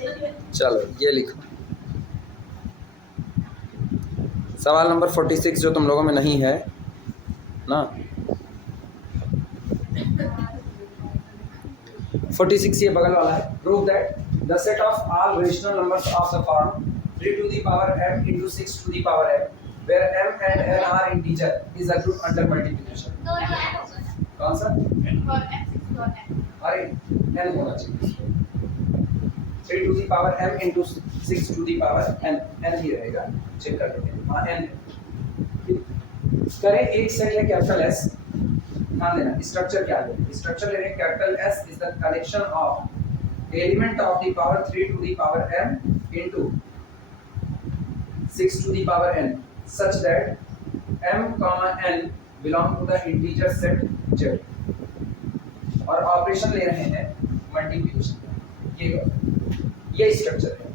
चलो ये लिखो सवाल नंबर 46 जो तुम लोगों में नहीं है ना। 46 ये बगल वाला है। Prove that the set of all rational numbers of the form 3 to the power m into 6 to the power m where m and n are integer is a group under multiplication। कौन सा? अरे n होना चाहिए। 3 to the power m into 6 to the power n ही रहेगा। Check कर लेते हैं। हाँ n करें। एक सेट है कैपिटल S। ध्यान देना स्ट्रक्चर क्या है। स्ट्रक्चर ले रहे हैं capital S is the collection of element of the power 3 to the power m into 6 to the power n such that m comma n belong to the integer set z और operation ले रहे हैं multiplication. ये structure है।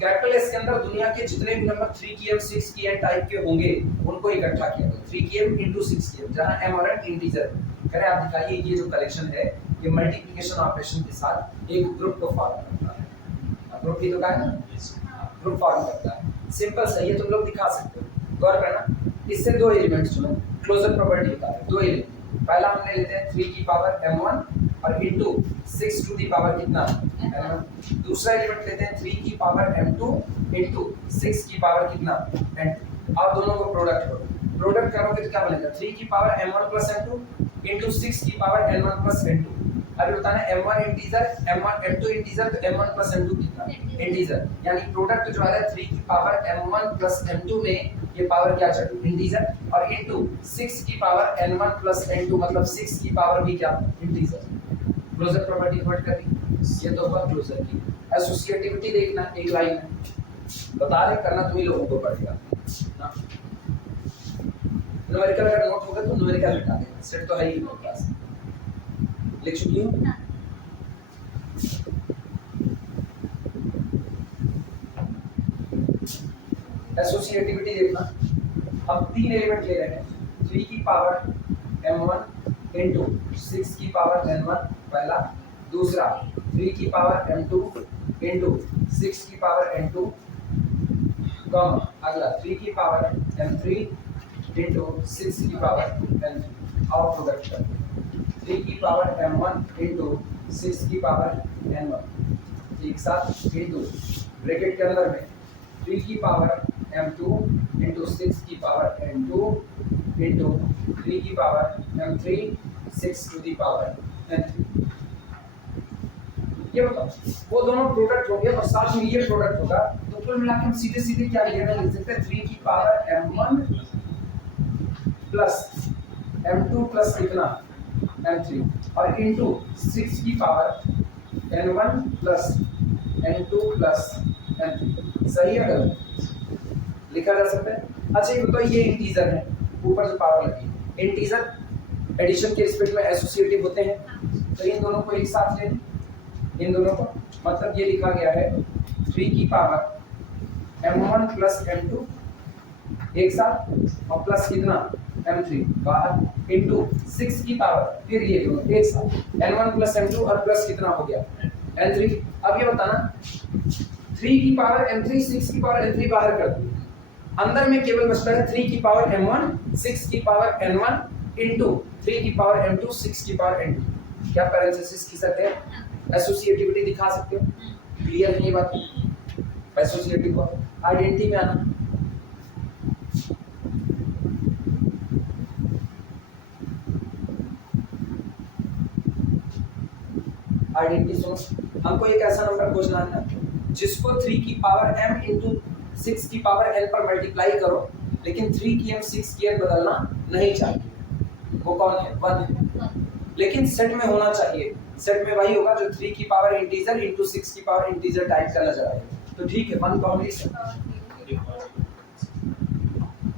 Capital S के अंदर दुनिया के जितने भी नंबर 3 की m 6 की n टाइप के होंगे उनको इकट्ठा किया गया 3 की m into 6 की m जहां m और n इंटीजर। करें आप दिखाइए ये जो कलेक्शन है ये मल्टीप्लिकेशन ऑपरेशन के साथ एक ग्रुप को फॉर्म करता है। ग्रुप ही तो कहा है ना, ग्रुप फॉर्म करता है। सिंपल सही है, तुम लोग दिखा सकते हो। गौर करना इससे दो एलिमेंट्स चुनो। क्लोजर प्रॉपर्टी बता है दो एलिमेंट। पहला हमने लेते हैं 3 की पावर m1 और इनटू 6 टू दी पावर कितना m1। दूसरा एलिमेंट लेते हैं 3 की पावर m2 इनटू 6 की पावर कितना n2। और दोनों को प्रोडक्ट करो। प्रोडक्ट करोगे तो क्या बनेगा 3 की power m1 plus m2 into 6 की पावर n1 प्लस n2। अभी बताना m1 इंटीजर m2 इंटीजर तो m1 प्लस m2 कितना इंटीजर। यानी प्रोडक्ट जो आ रहा है 3 की पावर m1 प्लस m2 में ये पावर क्या चढ़ी इंटीजर और इनटू 6 की पावर n1 प्लस n2 मतलब 6 की पावर भी क्या इंटीजर। क्लोजर प्रॉपर्टी वर्ड कर दी। ये तो हुआ क्लोजर की। एसोसिएटिविटी देखना एक लाइन में बता रहे करना तुम ही लोगों को पड़ेगा ना। न्यूमेरिकल अगर नोट होगा तो न्यूमेरिकल हटा देना। सेट तो है ही मेरे पास। लिख चुकी हूँ। एसोसिएटिविटी देखना। हम तीन एलिमेंट ले रहे हैं 3 की पावर m1 इनटू 6 की पावर n1 पहला। दूसरा 3 की पावर m2 इनटू 6 की पावर n2 कम। अगला 3 की पावर m3 इनटू 6 की पावर n3 और प्रोडक्ट कर 3 की पावर m1 इनटू 6 की पावर n1 एक साथ इनटू ब्रैकेट के अंदर में 3 की पावर m2 इनटू 6 की पावर n2 इनटू 3 की power m3 6 to the power n3। ये बताओ वो दोनों प्रोडक्ट हो गए और साथ में ये प्रोडक्ट होगा तो कुल मिलाकर हम सीधे सीधे क्या लिख सकते हैं 3 की power m1 plus m2 plus कितना m3 और इनटू 6 की power n1 plus n2 plus n3। सही है गलत लिखा जा सकता है। अच्छा ये बताओ ये इंटीजर है ऊपर जो पावर लगी है इंटीजर एडिशन के रिस्पेक्ट में एसोसिएटिव होते हैं तो इन दोनों को एक साथ ले इन दोनों को मतलब ये लिखा गया है 3 की पावर m1 प्लस m2 एक साथ और प्लस कितना m3 बाहर इनटू 6 की पावर फिर ये दोनों एक साथ n1 प्लस m2 और प्लस कितना हो गया n3। अब ये बताना 3 की पावर m3 6 की पावर n3 बाहर कर दो। अंदर में केवल बचता है 3 की पावर m1 6 की पावर n1 इनटू 3 की पावर m2 6 की पावर n2। क्या पैरेंथेसिस की सकते हैं एसोसिएटिविटी दिखा सकते हो। क्लियर है ये बात। एसोसिएटिव को आइडेंटिटी में आना आइडेंटिटी सुनो। हमको एक ऐसा नंबर खोजना है ना जिसको 3 की पावर m इनटू 6 की पावर n पर मल्टीप्लाई करो लेकिन 3 की m 6 की n बदलना नहीं चाहिए। वो कौन है 1 है लेकिन सेट में होना चाहिए। सेट में वही होगा जो 3 की पावर इंटीजर इनटू 6 की पावर इंटीजर टाइप का नजर आएगा। तो ठीक है 1 कॉम्बिनेशन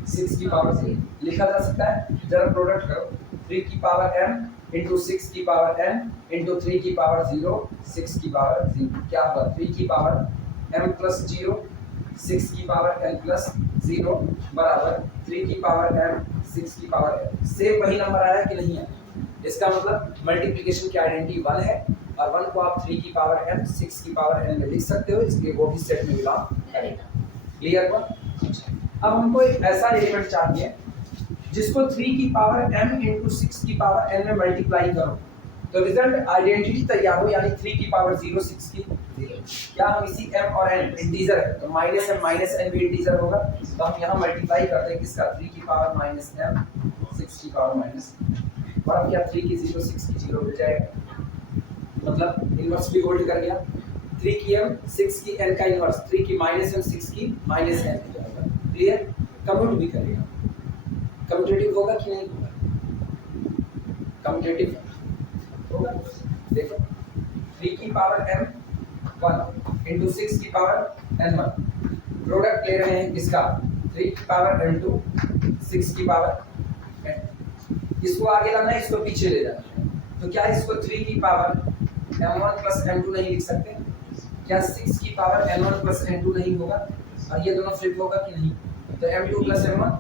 6 की पावर से लिखा जा सकता है। जरा प्रोडक्ट करो 3 की पावर m इनटू 6 की पावर n इनटू 3 की पावर 0 6 की पावर 0 क्या होगा 3 की पावर m प्लस 0 6 की पावर n प्लस 0 बराबर 3 की पावर m 6 की पावर n। सेम वही नंबर आया कि नहीं है। इसका मतलब मल्टीप्लिकेशन की आइडेंटिटी 1 है और 1 को आप 3 की पावर m 6 की पावर n में लिख सकते हो, इसलिए वो भी सेट में बिलोंग करेगा। क्लियर हुआ? अब हमको एक ऐसा एलिमेंट चाहिए जिसको 3 की पावर m इंटू 6 की पावर n में मल्टीप्लाई करो तो रिजल्ट आइडेंटिटी तैयार हो, यानी 3 की पावर 0 6 की 0। क्या हम इसी m और n इंटीजर है तो माइनस m माइनस n भी इंटीजर होगा, तो हम यहाँ मल्टीप्लाई करते हैं किसका 3 की पावर माइनस m 6 की पावर माइनस, और अब क्या 3 की 0 6 की 0 मिल जाएगा, मतलब इनवर्स भी होल्ड कर गया। 3 की m 6 की n का इनवर्स 3 की माइनस m 6 की माइनस n हो जाएगा। क्लियर? कम्यूट भी करेगा, कम्यूटेटिव होगा कि नहीं होगा? कम्यूटेटिव होगा। देखो 3 की पावर m 1 इंटू 6 की पावर n 1, प्रोडक्ट ले रहे हैं किसका 3 की पावर n 2 6 की पावर n, इसको आगे लाना है, इसको पीछे ले जाना है, तो क्या इसको 3 की पावर m1 प्लस m2 नहीं लिख सकते? क्या 6 की पावर n1 प्लस n2 नहीं होगा? और ये दोनों फ्लिप होगा कि नहीं? तो m2 plus m1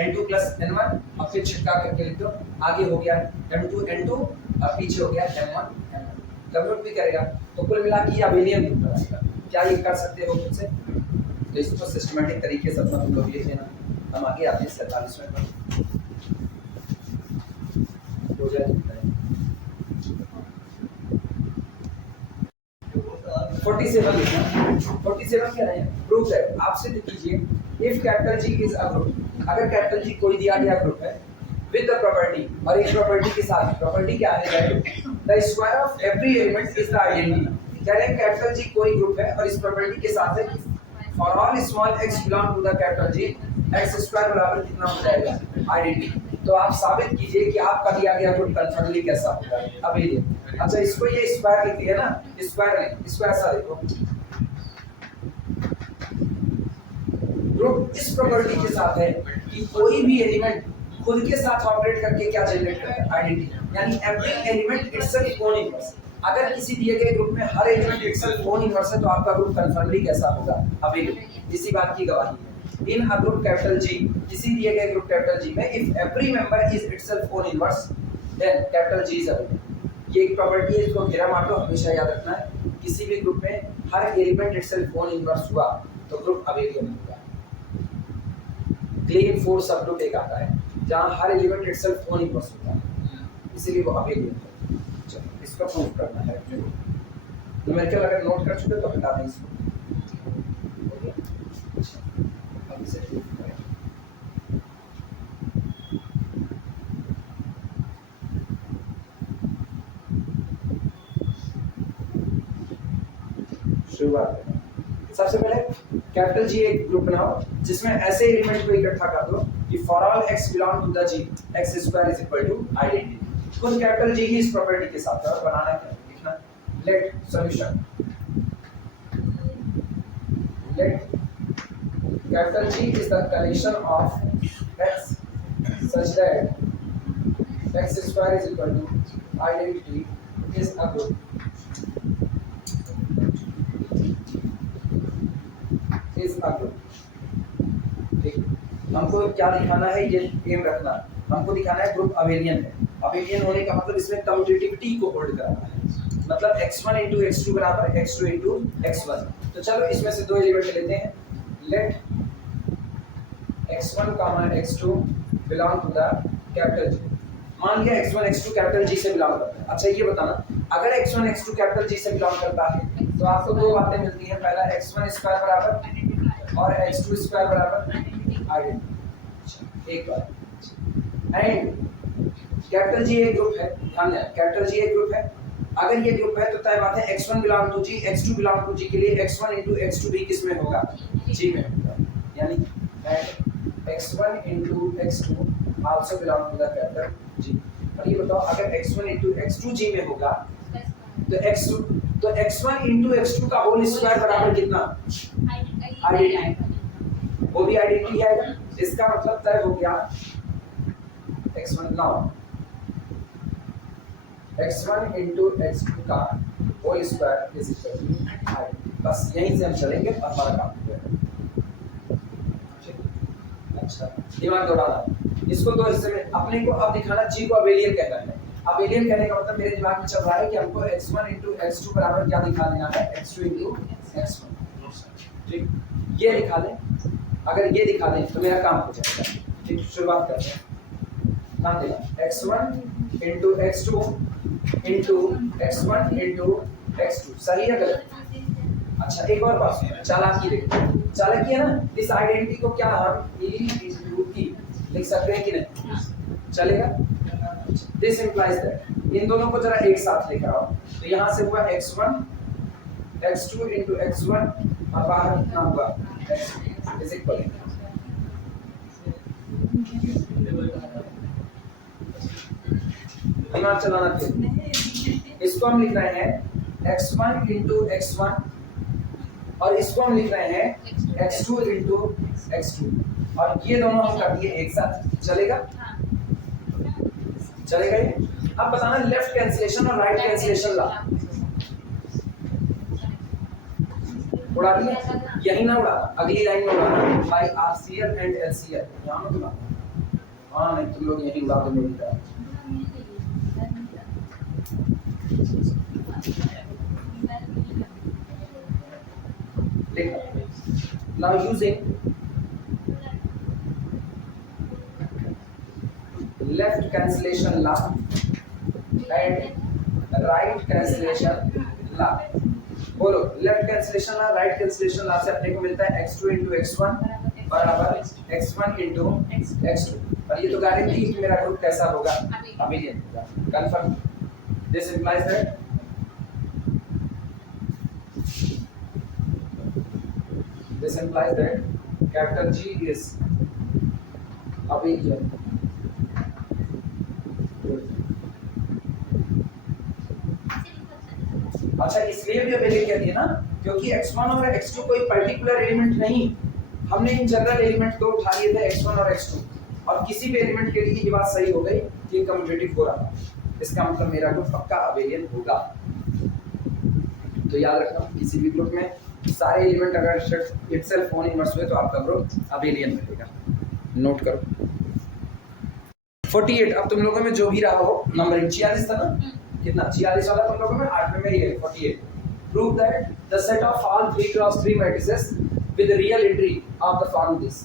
n2 plus n1, और फिर छिटका करके लिख दो, आगे हो गया m2 n2 और पीछे हो गया m1 m1, कम्यूट भी करेगा, तो कुल मिला के ये अबेलियन ग्रुप बनाएगा। क्या ये कर सकते हो खुद से? तो इसको सिस्टमैटिक तरीके से अपना तुम लोग लिख लेना, हम आगे आते हैं 47वें पर हो जाए। 47 लिखना, 47 क्या है? प्रूफ है, आपसे कीजिए if capital G is a group, अगर कैपिटल जी कोई दिया गया ग्रुप है विद द प्रॉपर्टी, और एक प्रॉपर्टी के साथ, प्रॉपर्टी क्या है? The square of every element is the identity. कह रहे हैं कैपिटल जी कोई ग्रुप है और इस प्रॉपर्टी के साथ है for all small x belong to the capital G x square बराबर कितना हो जाएगा? आइडेंटिटी। तो आप साबित कीजिए कि आपका दिया गया ग्रुप कन्फर्मली कैसा होगा। अब ये अच्छा, इसको ये स्क्वायर लिख दिया ना, स्क्वायर नहीं, इसको ऐसा देखो, ग्रुप इस प्रॉपर्टी के साथ है कि कोई भी एलिमेंट खुद के साथ ऑपरेट करके क्या जनरेट करता है? आइडेंटिटी, यानी every element itself own inverse. अगर किसी दिए गए ग्रुप में हर एलिमेंट इटसेल्फ ओन इनवर्स है तो आपका ग्रुप कन्फर्मली कैसा होगा? अभी इसी बात की गवाही है। इन अ ग्रुप कैपिटल जी, किसी दिए गए ग्रुप कैपिटल जी में if every member is itself own inverse then capital G is abelian. ये एक प्रॉपर्टी है, इसको घेरा मार लो, हमेशा याद रखना है। किसी भी ग्रुप में हर एलिमेंट इटसेल्फ ओन इनवर्स हुआ तो ग्रुप अबेलियन होगा। क्लीन फोर सब ग्रुप एक आता है जहां हर एलिमेंट इटसेल्फ ओन इनवर्स होता है, इसीलिए वो अबेलियन है। चलो इसका प्रूफ करना है। न्यूमेरिकल अगर नोट कर चुके तो हटा दें इसको। अब इसे प्रूफ करें। शुरुआत करें। सबसे पहले कैपिटल जी एक ग्रुप बनाओ जिसमें ऐसे एलिमेंट को इकट्ठा कर दो कि for all x belong to the G x square is equal to identity. खुद कैपिटल जी ही इस प्रॉपर्टी के साथ है और बनाना है, लिखना let solution, let capital G is the collection of x such that x square is equal to identity is a group is a group। ठीक, हमको क्या दिखाना है? ये एम रखना, हमको दिखाना है ग्रुप अबेलियन है। अबेलियन होने का मतलब इसमें कम्यूटेटिविटी को होल्ड कराना है, मतलब x1 into x2 बराबर x2 into x1। तो चलो इसमें से दो एलिमेंट लेते हैं, let x1, x2 belong to the capital G. मान लिया x1 x2 कैपिटल जी से बिलोंग करता है। अच्छा ये बताना, अगर x1 x2 कैपिटल जी से बिलोंग करता है तो आपको दो बातें मिलती हैं, पहला x1 स्क्वायर बराबर और x2 स्क्वायर बराबर आइडेंटिटी। एक बात, एंड कैपिटल जी एक ग्रुप है, ध्यान देना कैपिटल जी एक ग्रुप है। अगर ये ग्रुप है तो तय बात है x1 belong to G x2 belong to G के लिए x1 into x2 भी किस में होगा? जी में होगा, यानी x1 into x2 also belong to the capital G। और ये बताओ अगर x1 into x2 G में होगा तो x1 into x2 का होल स्क्वायर बराबर कितना? आइडेंटिटी, वो भी आइडेंटिटी आएगा। इसका मतलब तय हो गया x1 now x1 into x2 का whole square is equal to identity. बस यहीं से हम चलेंगे और हमारा काम हो जाएगा। अच्छा दिमाग दौड़ाना, इसको दो हिस्से में, अपने को अब दिखाना जी को अबेलियन कहना है, अबेलियन कहने का मतलब मेरे दिमाग में चल रहा है कि हमको x1 into x2 बराबर क्या दिखा देना है, x2 into x1। ठीक, ये दिखा दें, अगर ये दिखा दें तो मेरा काम हो जाएगा। ठीक, शुरुआत करते हैं। ध्यान देना, x1 into x2 into x1 into x2 सही है गलत? अच्छा, एक और बात चालाकी देखो, चालाकी है ना, इस आइडेंटिटी को क्या हम ई लिख सकते हैं कि नहीं? चलेगा? दिस इंप्लाइज दैट, इन दोनों को जरा एक साथ लेकर आओ, तो यहाँ से हुआ x1 x2 into x1 और बाहर कितना हुआ x2 इज इक्वल। दिमाग चलाना फिर, इसको हम लिख रहे हैं x1 into x1 और इसको हम लिख रहे हैं x2 into x2 और ये दोनों हम कर दिए एक साथ। चलेगा? चलेगा ये? अब बताना लेफ्ट कैंसिलेशन और राइट कैंसिलेशन ला। उड़ा दिए? यही ना उड़ा, अगली लाइन में उड़ाना, बाय आरसीएल एंड एलसीएल यहाँ मत उड़ा। हाँ नहीं, तुम लोग यही उड़ा दो मेरी तरह। Now using left cancellation law and right cancellation law, बोलो left cancellation law right cancellation law से अपने को मिलता है x2 into x1 बराबर x1 into x2 और ये तो गारंटी है कि मेरा ग्रुप कैसा होगा, अबेलियन होगा। Confirm? This implies that this implies that capital G is abelian। अच्छा, इसलिए भी अबेलियन कह दिया ना क्योंकि x1 और x2 कोई पर्टिकुलर एलिमेंट नहीं, हमने इन जनरल एलिमेंट दो उठा लिए थे x1 और x2 और किसी भी एलिमेंट के लिए ये बात सही हो गई कि कम्यूटेटिव हो रहा था, इसका मतलब मेरा ग्रुप पक्का अबेलियन होगा। तो याद रखना, किसी भी ग्रुप में सारे एलिमेंट अगर इटसेल्फ नॉन इनवर्स हुए तो आपका ग्रुप अबेलियन रहेगा। नोट करो 48। अब तुम लोगों में जो भी रहा हो नंबर 46 था ना, कितना 46 वाला तुम लोगों में 8वें में ही है 48। Prove that the set of all 3x3 matrices with real entry of the form this.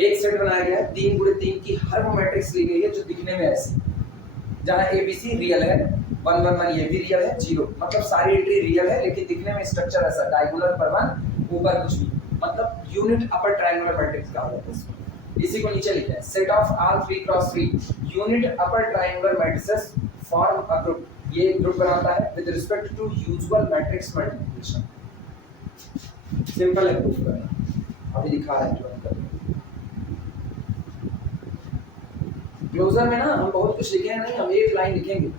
एक सेट बनाया गया है 3x3 की, हर वो मैट्रिक्स ली गई है जो दिखने में ऐसी, जहां ABC रियल है, 1 1 1 ये भी रियल है, 0 मतलब सारी एंट्री रियल है लेकिन दिखने में स्ट्रक्चर ऐसा डायगोनल पर 1 ऊपर कुछ नहीं, मतलब यूनिट अपर ट्रायंगुलर मैट्रिक्स कहा जाता है इसको। इसी को नीचे लिखते हैं, set of all 3x3 unit upper triangular matrices form a group. ये ग्रुप बनाता है with respect to usual matrix multiplication. Simple है प्रूफ करना, अभी दिखा रहे हैं जो हम कर रहे हैं। क्लोजर में ना हम बहुत कुछ लिखे हैं नहीं, हम एक लाइन लिखेंगे,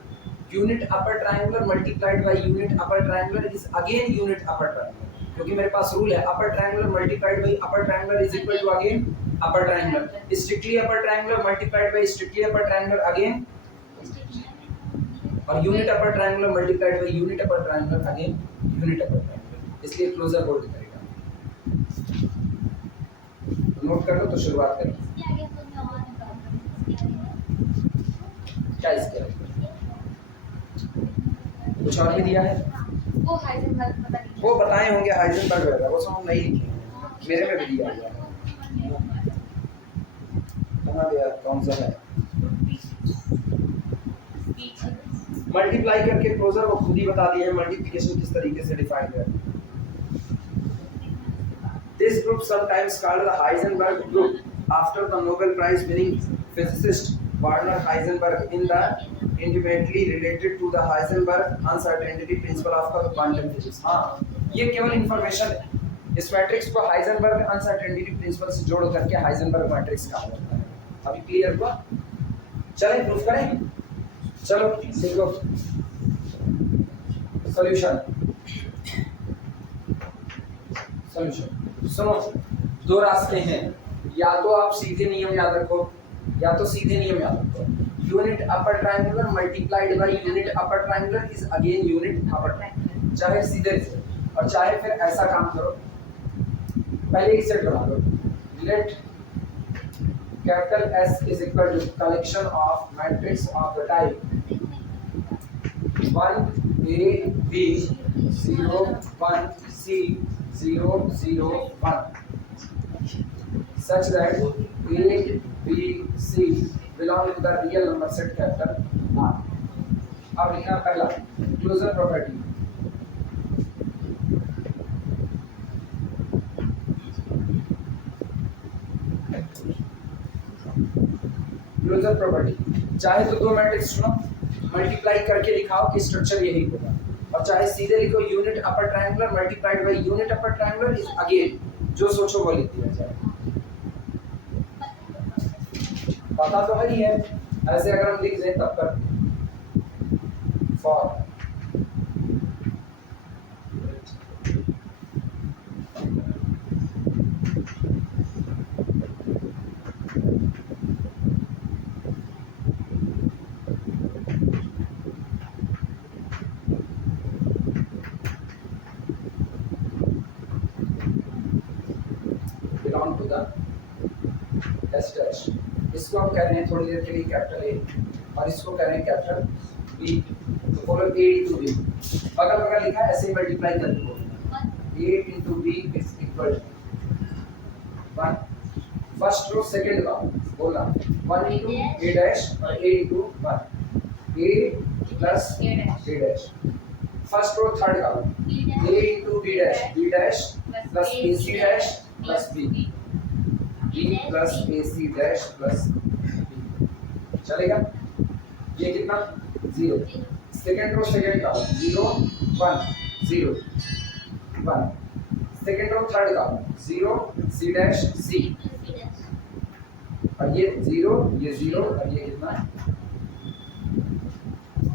unit upper triangular multiplied by unit upper triangular is again unit upper triangular, क्योंकि मेरे पास रूल है upper triangular multiplied by upper triangular is equal to again upper triangular, strictly upper triangular multiplied by strictly upper triangular again, और unit upper triangular multiplied by unit upper triangular again unit upper triangular, इसलिए closure hold करेगा। Note कर लो तो शुरुआत करें। क्या इसके कुछ और भी दिया है? वो हाइजेनबर्ग पता नहीं, वो बताए होंगे हाइजेनबर्ग वगैरह, वो सब हम नहीं लिखे, मेरे में भी दिया हुआ है। कहाँ गया, कौन सा है? मल्टीप्लाई करके क्लोजर वो खुद ही बता दिया है मल्टीप्लिकेशन किस तरीके से डिफाइन है। This group sometimes called the Heisenberg group after the Nobel Prize winning physicist Werner Heisenberg in the intimately related to the Heisenberg uncertainty principle of quantum physics। हाँ, ये केवल इंफॉर्मेशन है, इस मैट्रिक्स को हाइजेनबर्ग अनसर्टेनिटी प्रिंसिपल से जोड़ करके Heisenberg matrix कहा जाता है। अभी क्लियर हुआ? चलें प्रूफ करें, चलो देखो सॉल्यूशन। सॉल्यूशन सुनो, दो रास्ते हैं, या तो आप सीधे नियम याद रखो या तो सीधे नियम याद रखो, unit upper triangular multiplied by unit upper triangular is again unit upper triangular, चाहे सीधे से और चाहे फिर ऐसा काम करो, पहले एक सेट बना लो, let capital S is equal to collection of matrix of the type 1 A B 0 1 C 0 0 1 such that A B C belong to the real number set capital R. अब लिखना पहला क्लोजर प्रॉपर्टी। क्लोजर प्रॉपर्टी चाहे तो दो matrix चुनो, multiply करके लिखाओ कि structure यही होगा, और चाहे सीधे लिखो unit upper triangular multiplied by unit upper triangular is again जो सोचो वो लिख दिया जाए। पता तो है ही है, ऐसे अगर हम लिख दें तब कर for belong to the S dash, इसको हम कह रहे हैं थोड़ी देर के लिए कैपिटल ए और इसको कह रहे हैं कैपिटल बी। तो बोलो ए इंटू बी, बगल बगल लिखा है ऐसे मल्टीप्लाई कर दो, a into b is equal to 1 first row second का बोला 1 इंटू ए डैश और a into 1 a plus a dash. First row third का a into b dash plus a c dash plus b b plus a c dash plus b, चलेगा? ये कितना 0। Second row second का 0 1 0 1, second row third का 0 C dash C, और ये 0 और ये कितना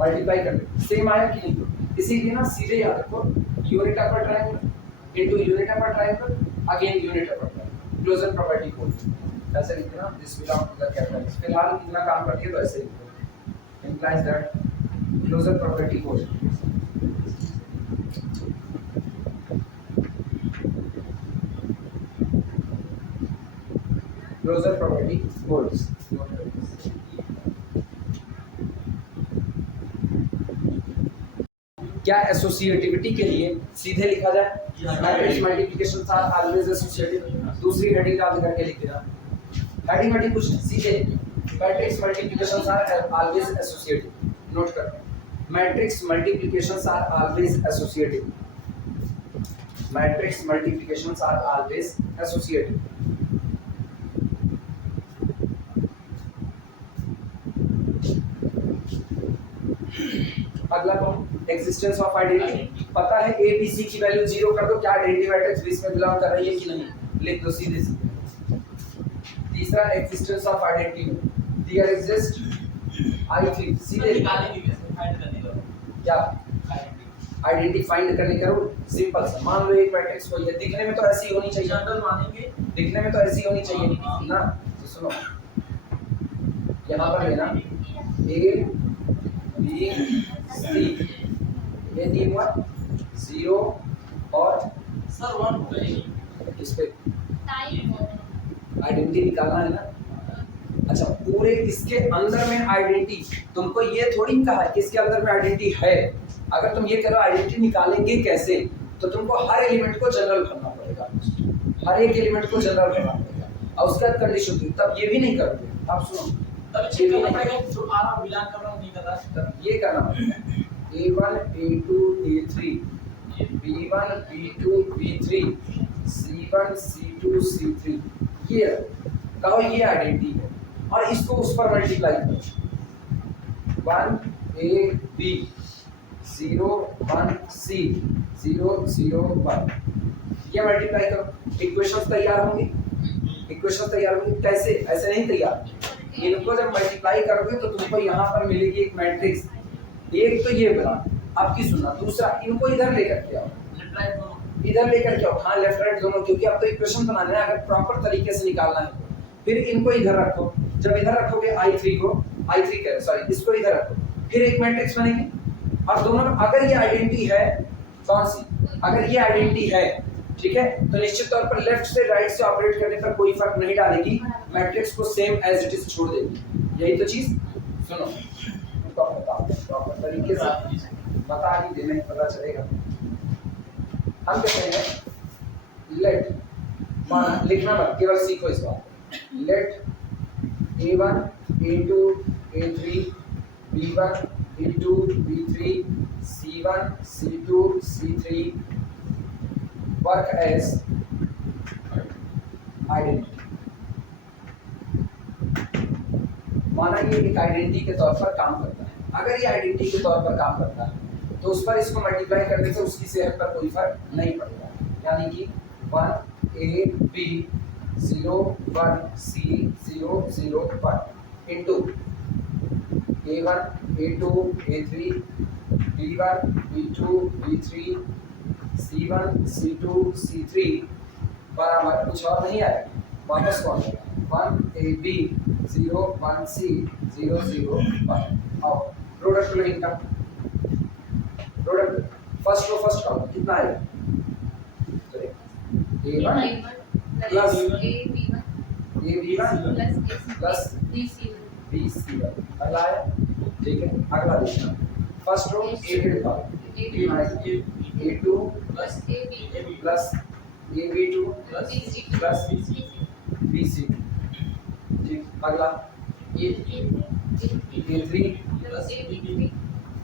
मल्टीप्लाई कर दो, सेम आया कि नहीं? इसीलिए ना सीधे याद रखो unit upper triangle into unit upper triangle again unit upper triangle, closure property code ऐसे लिखना, this belong to the capital. फिलहाल इतना काम करती है तो ऐसे लिखो, implies that closure property holds। Closure property holds। क्या एसोसिएटिविटी के लिए सीधे लिखा जाए matrix multiplication are always associative, दूसरी हेडिंग डाल करके लिख देना, हेडिंग में कुछ सीधे matrix multiplications are always associative, note कर matrix multiplications are always associative, matrix multiplications are always associative. अगला कौन एग्जिस्टेंस ऑफ आइडेंटिटी, पता है ए बी सी की वैल्यू 0 कर दो, क्या आइडेंटिटी मैट्रिक्स बीच में बिलोंग कर रही है कि नहीं, लिख दो सीधे सीधे। तीसरा existence of identity, there exist आई3, सीधे निकालेंगे कैसे, फाइंड करने का क्या आइडेंटिटी फाइंड करने का रूल सिंपल सा, मान लो एक मैट्रिक्स को ये दिखने में तो ऐसी होनी चाहिए, जनरल मानेंगे, दिखने में तो ऐसी होनी चाहिए ना, तो सुनो यहाँ पर लेना ए बी सी, ये दी 1 0 और सर 1 हो गई, इस पे आइडेंटिटी निकालना है ना। अच्छा पूरे इसके अंदर में आइडेंटिटी, तुमको ये थोड़ी कहा है कि इसके अंदर में आइडेंटिटी है, अगर तुम ये करो आइडेंटिटी निकालेंगे कैसे, तो तुमको हर एलिमेंट को जनरल भरना पड़ेगा, हर एक एलिमेंट को जनरल भरना पड़ेगा, और उसके बाद कंडीशन होती है, तब ये भी नहीं करोगे। आप सुनो तब चेक करना पड़ेगा जो आ रहा बिलोंग कर रहा हूं नहीं कर रहा, तब ये करना पड़ेगा A1 A2 A3 B1 B2 B3 C1 C2 C3, ये कहो ये आइडेंटिटी है, और इसको उस पर मल्टीप्लाई करो 1 A B 0 1 C 0 0 1, ये मल्टीप्लाई करो, इक्वेशंस तैयार होंगी, इक्वेशन तैयार होंगी कैसे, ऐसे नहीं तैयार, इनको जब मल्टीप्लाई करोगे तो तुमको यहाँ पर मिलेगी एक मैट्रिक्स, एक तो ये बना, आपकी सुनना, दूसरा इनको इधर लेकर के आओ, लेफ्ट राइट दोनों इधर लेकर के आओ, हाँ लेफ्ट राइट दोनों, क्योंकि अब तो इक्वेशन बनाना है, अगर प्रॉपर तरीके से निकालना है फिर इनको इधर रखो, जब इधर रखोगे I3 को, I3 कह सॉरी इसको इधर रखो, फिर एक मैट्रिक्स बनेगी, और दोनों में अगर ये आइडेंटिटी है, कौन सी, अगर ये आइडेंटिटी है ठीक है, तो निश्चित तौर पर लेफ्ट से राइट से ऑपरेट करने पर कोई फर्क नहीं डालेगी, मैट्रिक्स को सेम एज इट इज छोड़ देगी, यही तो चीज। सुनो इसको आप बता दें प्रॉपर तरीके से बता ही देने पता चलेगा। हम कहते हैं लेट, माना लिखना मत, केवल सीखो इस बात को। Let A1 A2 A3 B1 B2 B3 C1 C2 C3 work as identity। माना ये एक आइडेंटिटी के तौर पर काम करता है। अगर ये आइडेंटिटी के तौर पर काम करता है तो उस पर इसको मल्टीप्लाई करने से उसकी सेहत पर कोई फर्क नहीं पड़ेगा। यानी कि 1 A B 0 1 C 0 0 1 into A1 A2 A3 B1 B2 B3 C1 C2 C3 बराबर कुछ और नहीं आएगा, वापस कौन आएगा 1 A B 0 1 C 0 0 1। और प्रोडक्ट लो इनका, product first row first count कितना आएगा A1 plus A B1 plus BC1 अगला आया। ठीक है, अगला देखना फर्स्ट रो A के default A2 plus AB2 plus BC2। ठीक, अगला A3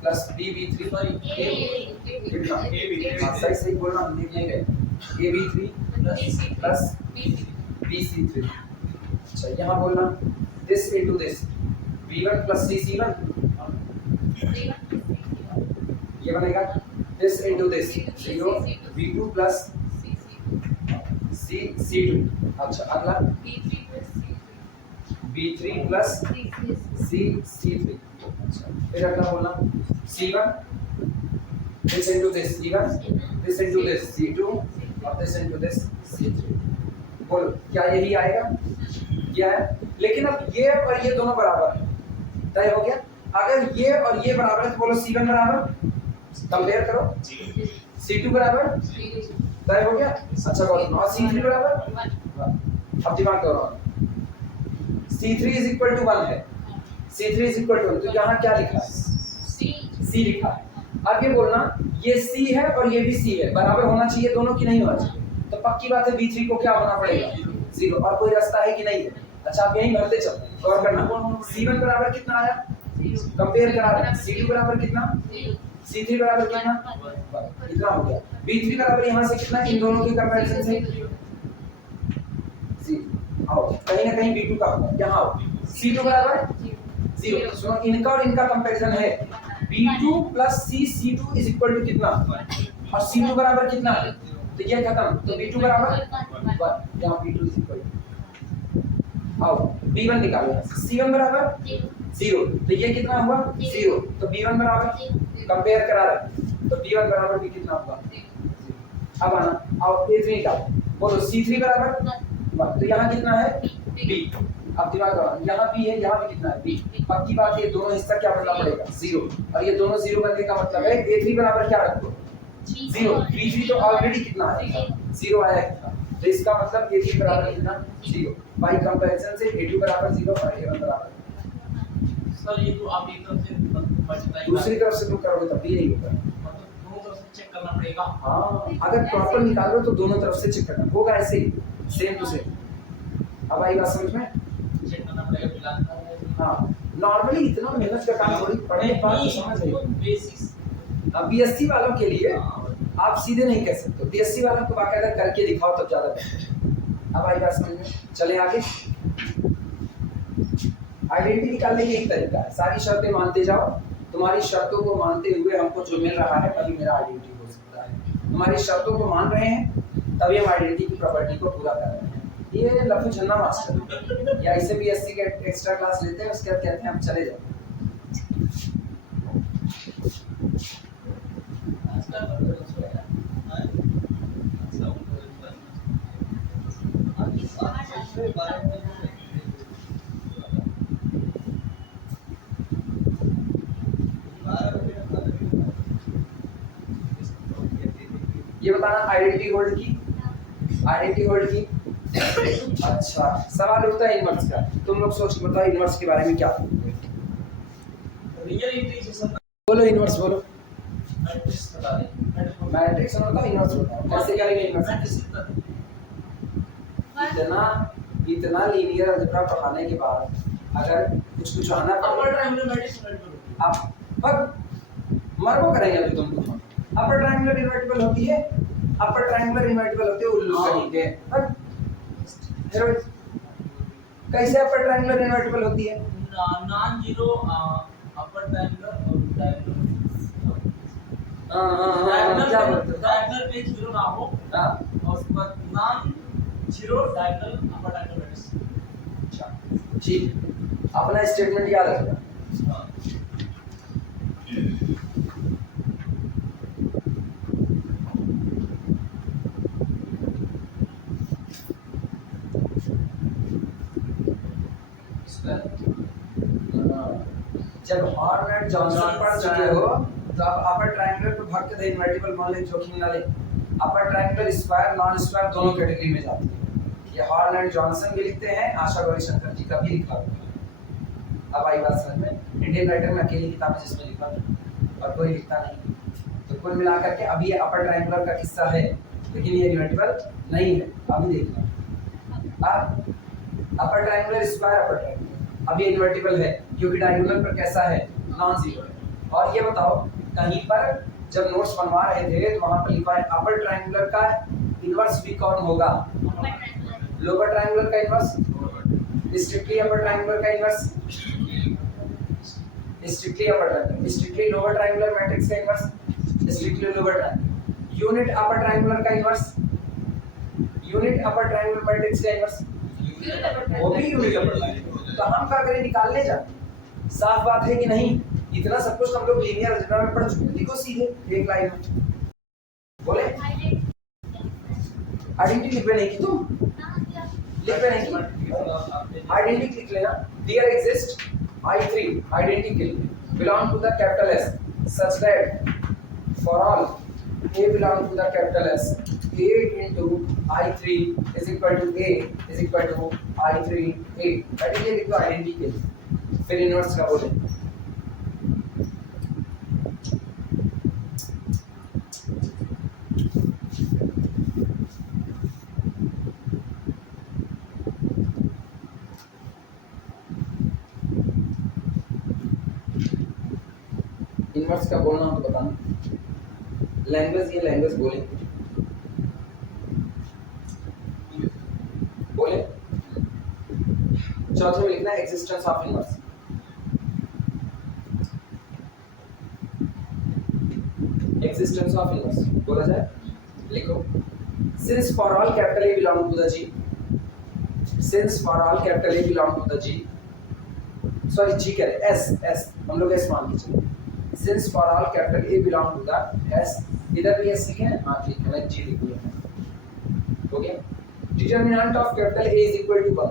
प्लस BB3 कितना सही सही बोलना, हम लिख नहीं रहे AB3 प्लस BC3। अच्छा यहाँ बोलना this into this B1 plus CC1 ये बनेगा this into this 0 B2 plus C2। अच्छा अगला B3 प्लस C3। अच्छा फिर अगला बोलना C1 this into this C1 this into this C2 और दिस इनटू दिस C3। बोलो क्या यही आएगा? क्या है? लेकिन अब ये और ये दोनों बराबर है, तय हो गया। अगर ये और ये बराबर है तो बोलो C1 बराबर, कंपेयर करो C2 बराबर, तय हो गया। अच्छा बोलो और C3 बराबर, अब दिमाग करो C3 इज इक्वल टू 1 है, C3 इज इक्वल टू 1 तो यहाँ क्या लिखा है C लिखा है। अब ये बोलना ये C है और ये भी C है, बराबर होना चाहिए दोनों की, नहीं होना चाहिए तो पक्की बात है B3 को क्या होना पड़ेगा 0, और कोई रास्ता है कि नहीं है। अच्छा आप यहीं भरते चलो, गौर करना C1 बराबर कितना आया, कंपेयर करा रहे हैं C2 बराबर कितना, C3 बराबर कितना, इतना हो गया। B3 बराबर यहाँ से कितना, इन दोनों के कंपैरिजन से आओ कहीं ना कहीं B2 का होगा, यहाँ आओ C2 बराबर 0। सुनो इनका और इनका कंपैरिजन है B2 plus C2 is equal to कितना, और C2 बराबर कितना है, तो ये खत्म, तो B2 बराबर 1, यहाँ B2 इज इक्वल टू आओ B1 निकालो, C1 बराबर 0 तो ये कितना हुआ 0, तो B1 बराबर कंपेयर करा रहे तो B1 बराबर भी कितना होगा। अब आना आओ A3 निकालो, बोलो C3 बराबर 1 तो यहाँ कितना है B। अब दिमाग लगाओ यहाँ B है, यहाँ भी कितना है B। पक्की बात है दोनों हिस्सा क्या बनना पड़ेगा 0, और ये दोनों 0 बनने का मतलब है A3 बराबर क्या रखो 0, B3 तो ऑलरेडी कितना है 0 आया है, तो इसका मतलब A3 बराबर कितना 0, बाय कंपैरिजन से A2 बराबर 0 और A1 बराबर। सर ये तो आप एक तरफ से मल्टीप्लाई दूसरी तरफ से तुम करोगे तब भी नहीं होगा, मतलब दोनों तरफ से चेक करना पड़ेगा। हाँ अगर प्रॉपर निकाल रहे हो तो दोनों तरफ से चेक करना होगा, ऐसे ही सेम टू सेम। अब आई बात समझ में, चेक करना पड़ेगा मिलान। हाँ नॉर्मली इतना मेहनत का काम थोड़ी पढ़ने के बाद तो समझ नहीं। बेसिक्स अब बीएससी वालों के लिए आप सीधे नहीं कह सकते, बीएससी वालों को बाकायदा करके दिखाओ तब ज्यादा बेहतर। अब आई बात समझ में, चले आगे। आइडेंटिटी निकालने की एक तरीका है, सारी शर्तें मानते जाओ, तुम्हारी शर्तों को मानते हुए हमको जो मिल रहा है वही मेरा आइडेंटिटी हो सकता है। तुम्हारी शर्तों को मान रहे हैं तभी हम आइडेंटिटी की प्रॉपर्टी को पूरा कर रहे हैं। ये लफू झन्ना मास्टर या इसे बीएससी के एक्स्ट्रा क्लास लेते हैं, उसके बाद कहते हैं हम चले जाओ। ये बताना आइडेंटिटी होल्ड की, आइडेंटिटी होल्ड की। अच्छा सवाल उठता है इनवर्स का, तुम लोग सोच के बताओ इनवर्स के बारे में क्या। रियल इंटीग्रेशन बोलो इनवर्स बोलो। मैट्रिक्स बता दें मैट्रिक्स होता है इनवर्स होता है, कैसे करेंगे इनवर्स? मैट्रिक्स इतना इतना लीनियर अलजेब्रा पढ़ाने के बाद अगर कुछ कुछ आना अपर पड़े ट्रायंगुलर मैट्रिक्स इन्वर्टिबल आप पर मरबो करेंगे अभी तुम अपर ट्रायंगुलर इन्वर्टिबल होती है, अपर ट्रायंगुलर इन्वर्टिबल होती है उल्लू कहीं के पर कैसे अपर ट्रायंगुलर इन्वर्टिबल होती है? नॉन जीरो अपर ट्रायंगुलर और डायगोनल क्या बोलते हो? डायगोनल पे जीरो ना हो हाँ और उसके बाद नॉन जीरो डायगोनल अपर डायगोनल मैट्रिक्स अच्छा ठीक, अपना स्टेटमेंट याद रखना। हाँ जब हॉर्न एंड जॉनसन पढ़ चुके हो तो आप अपर ट्रायंगुलर पे भाग के इनवर्टिबल मान ले, जोखिम ना ले। Upper triangular square non square दोनों कैटेगरी में जाते हैं। ये हॉर्न एंड जॉनसन भी लिखते हैं, आशा गौरीशंकर जी का भी लिखा हुआ है। अब आई बात समझ में? इंडियन राइटर में अकेली किताब है जिसमें लिखा है और कोई लिखता नहीं। तो कुल मिलाकर के अभी ये अपर ट्रायंगुलर का किस्सा है, लेकिन ये इनवर्टिबल नहीं है। अभी देखना अब upper triangular square upper triangular अब ये इन्वर्टिबल है क्योंकि डायगोनल पर कैसा है? नॉन जीरो है। और ये बताओ कहीं पर जब नोट्स बनवा रहे थे तो वहां पर लिखा है अपर ट्रायंगुलर का इन्वर्स भी कौन होगा? लोअर ट्रायंगुलर का इन्वर्स, स्ट्रिक्टली अपर ट्रायंगुलर का inverse, strictly upper triangular, strictly lower triangular matrix का inverse, strictly lower triangular, unit upper triangular का inverse, unit upper triangular matrix का इन्वर्स, वो भी यूनिट अपर ट्रायंगुलर। तो हम क्या करें? निकालने जा। साफ बात है कि नहीं? इतना सब कुछ हम लोग लीनियर अलजेब्रा में पढ़ चुके हैं। लिखो सीधे एक लाइन में, बोले आइडेंटिटी लिख नहीं की तुम? लिख नहीं की? आइडेंटिटी लिख लेना। There exist I3 identity belong to the capital S such that for all A belong to the capital S, A into I3 is equal to A is equal to I3A। Identity लिख दो identity के लिए, फिर inverse का बोले। Inverse का बोलना हो तो बताना। लैंग्वेज ये लैंग्वेज बोले बोले। चौथे में लिखना है existence of inverse. Existence of inverse बोला जाए, लिखो since for all capital A belong to the G, since for all capital A belong to the G, sorry G कह रहे एस, एस हम लोग एस मान लीजिए। Since for all capital A belong to the S, इधर भी S लिखे हैं, हाँ ठीक है, मैं जी लिख दिया है, हो गया। Determinant of capital A is equal to 1,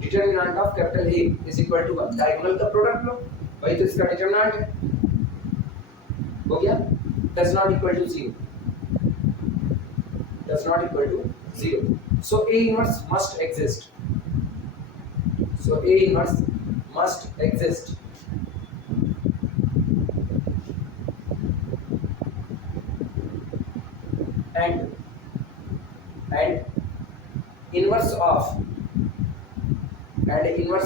determinant of capital A is equal to 1, diagonal का प्रोडक्ट लो, वही तो इसका डिटरमिनेंट है, हो गया। Does not equal to 0, does not equal to 0, so A inverse must exist, so A inverse must exist. and inverse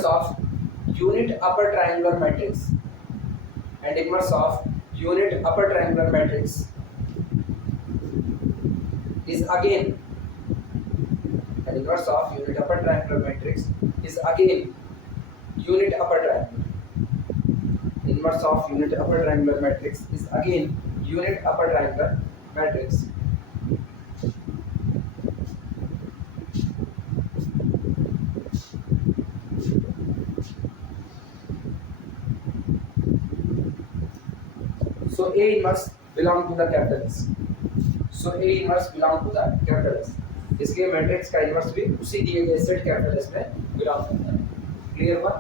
of unit upper triangular matrix, and inverse of unit upper triangular matrix is again, and inverse of unit upper triangular matrix is again unit upper triangular, inverse of unit upper triangular matrix is again unit upper triangular matrix। So A inverse belong to the capital S, so A inverse belong to the capital S, इसके matrix का inverse भी उसी दिए गए set capital S में belong करता है। Clear हुआ?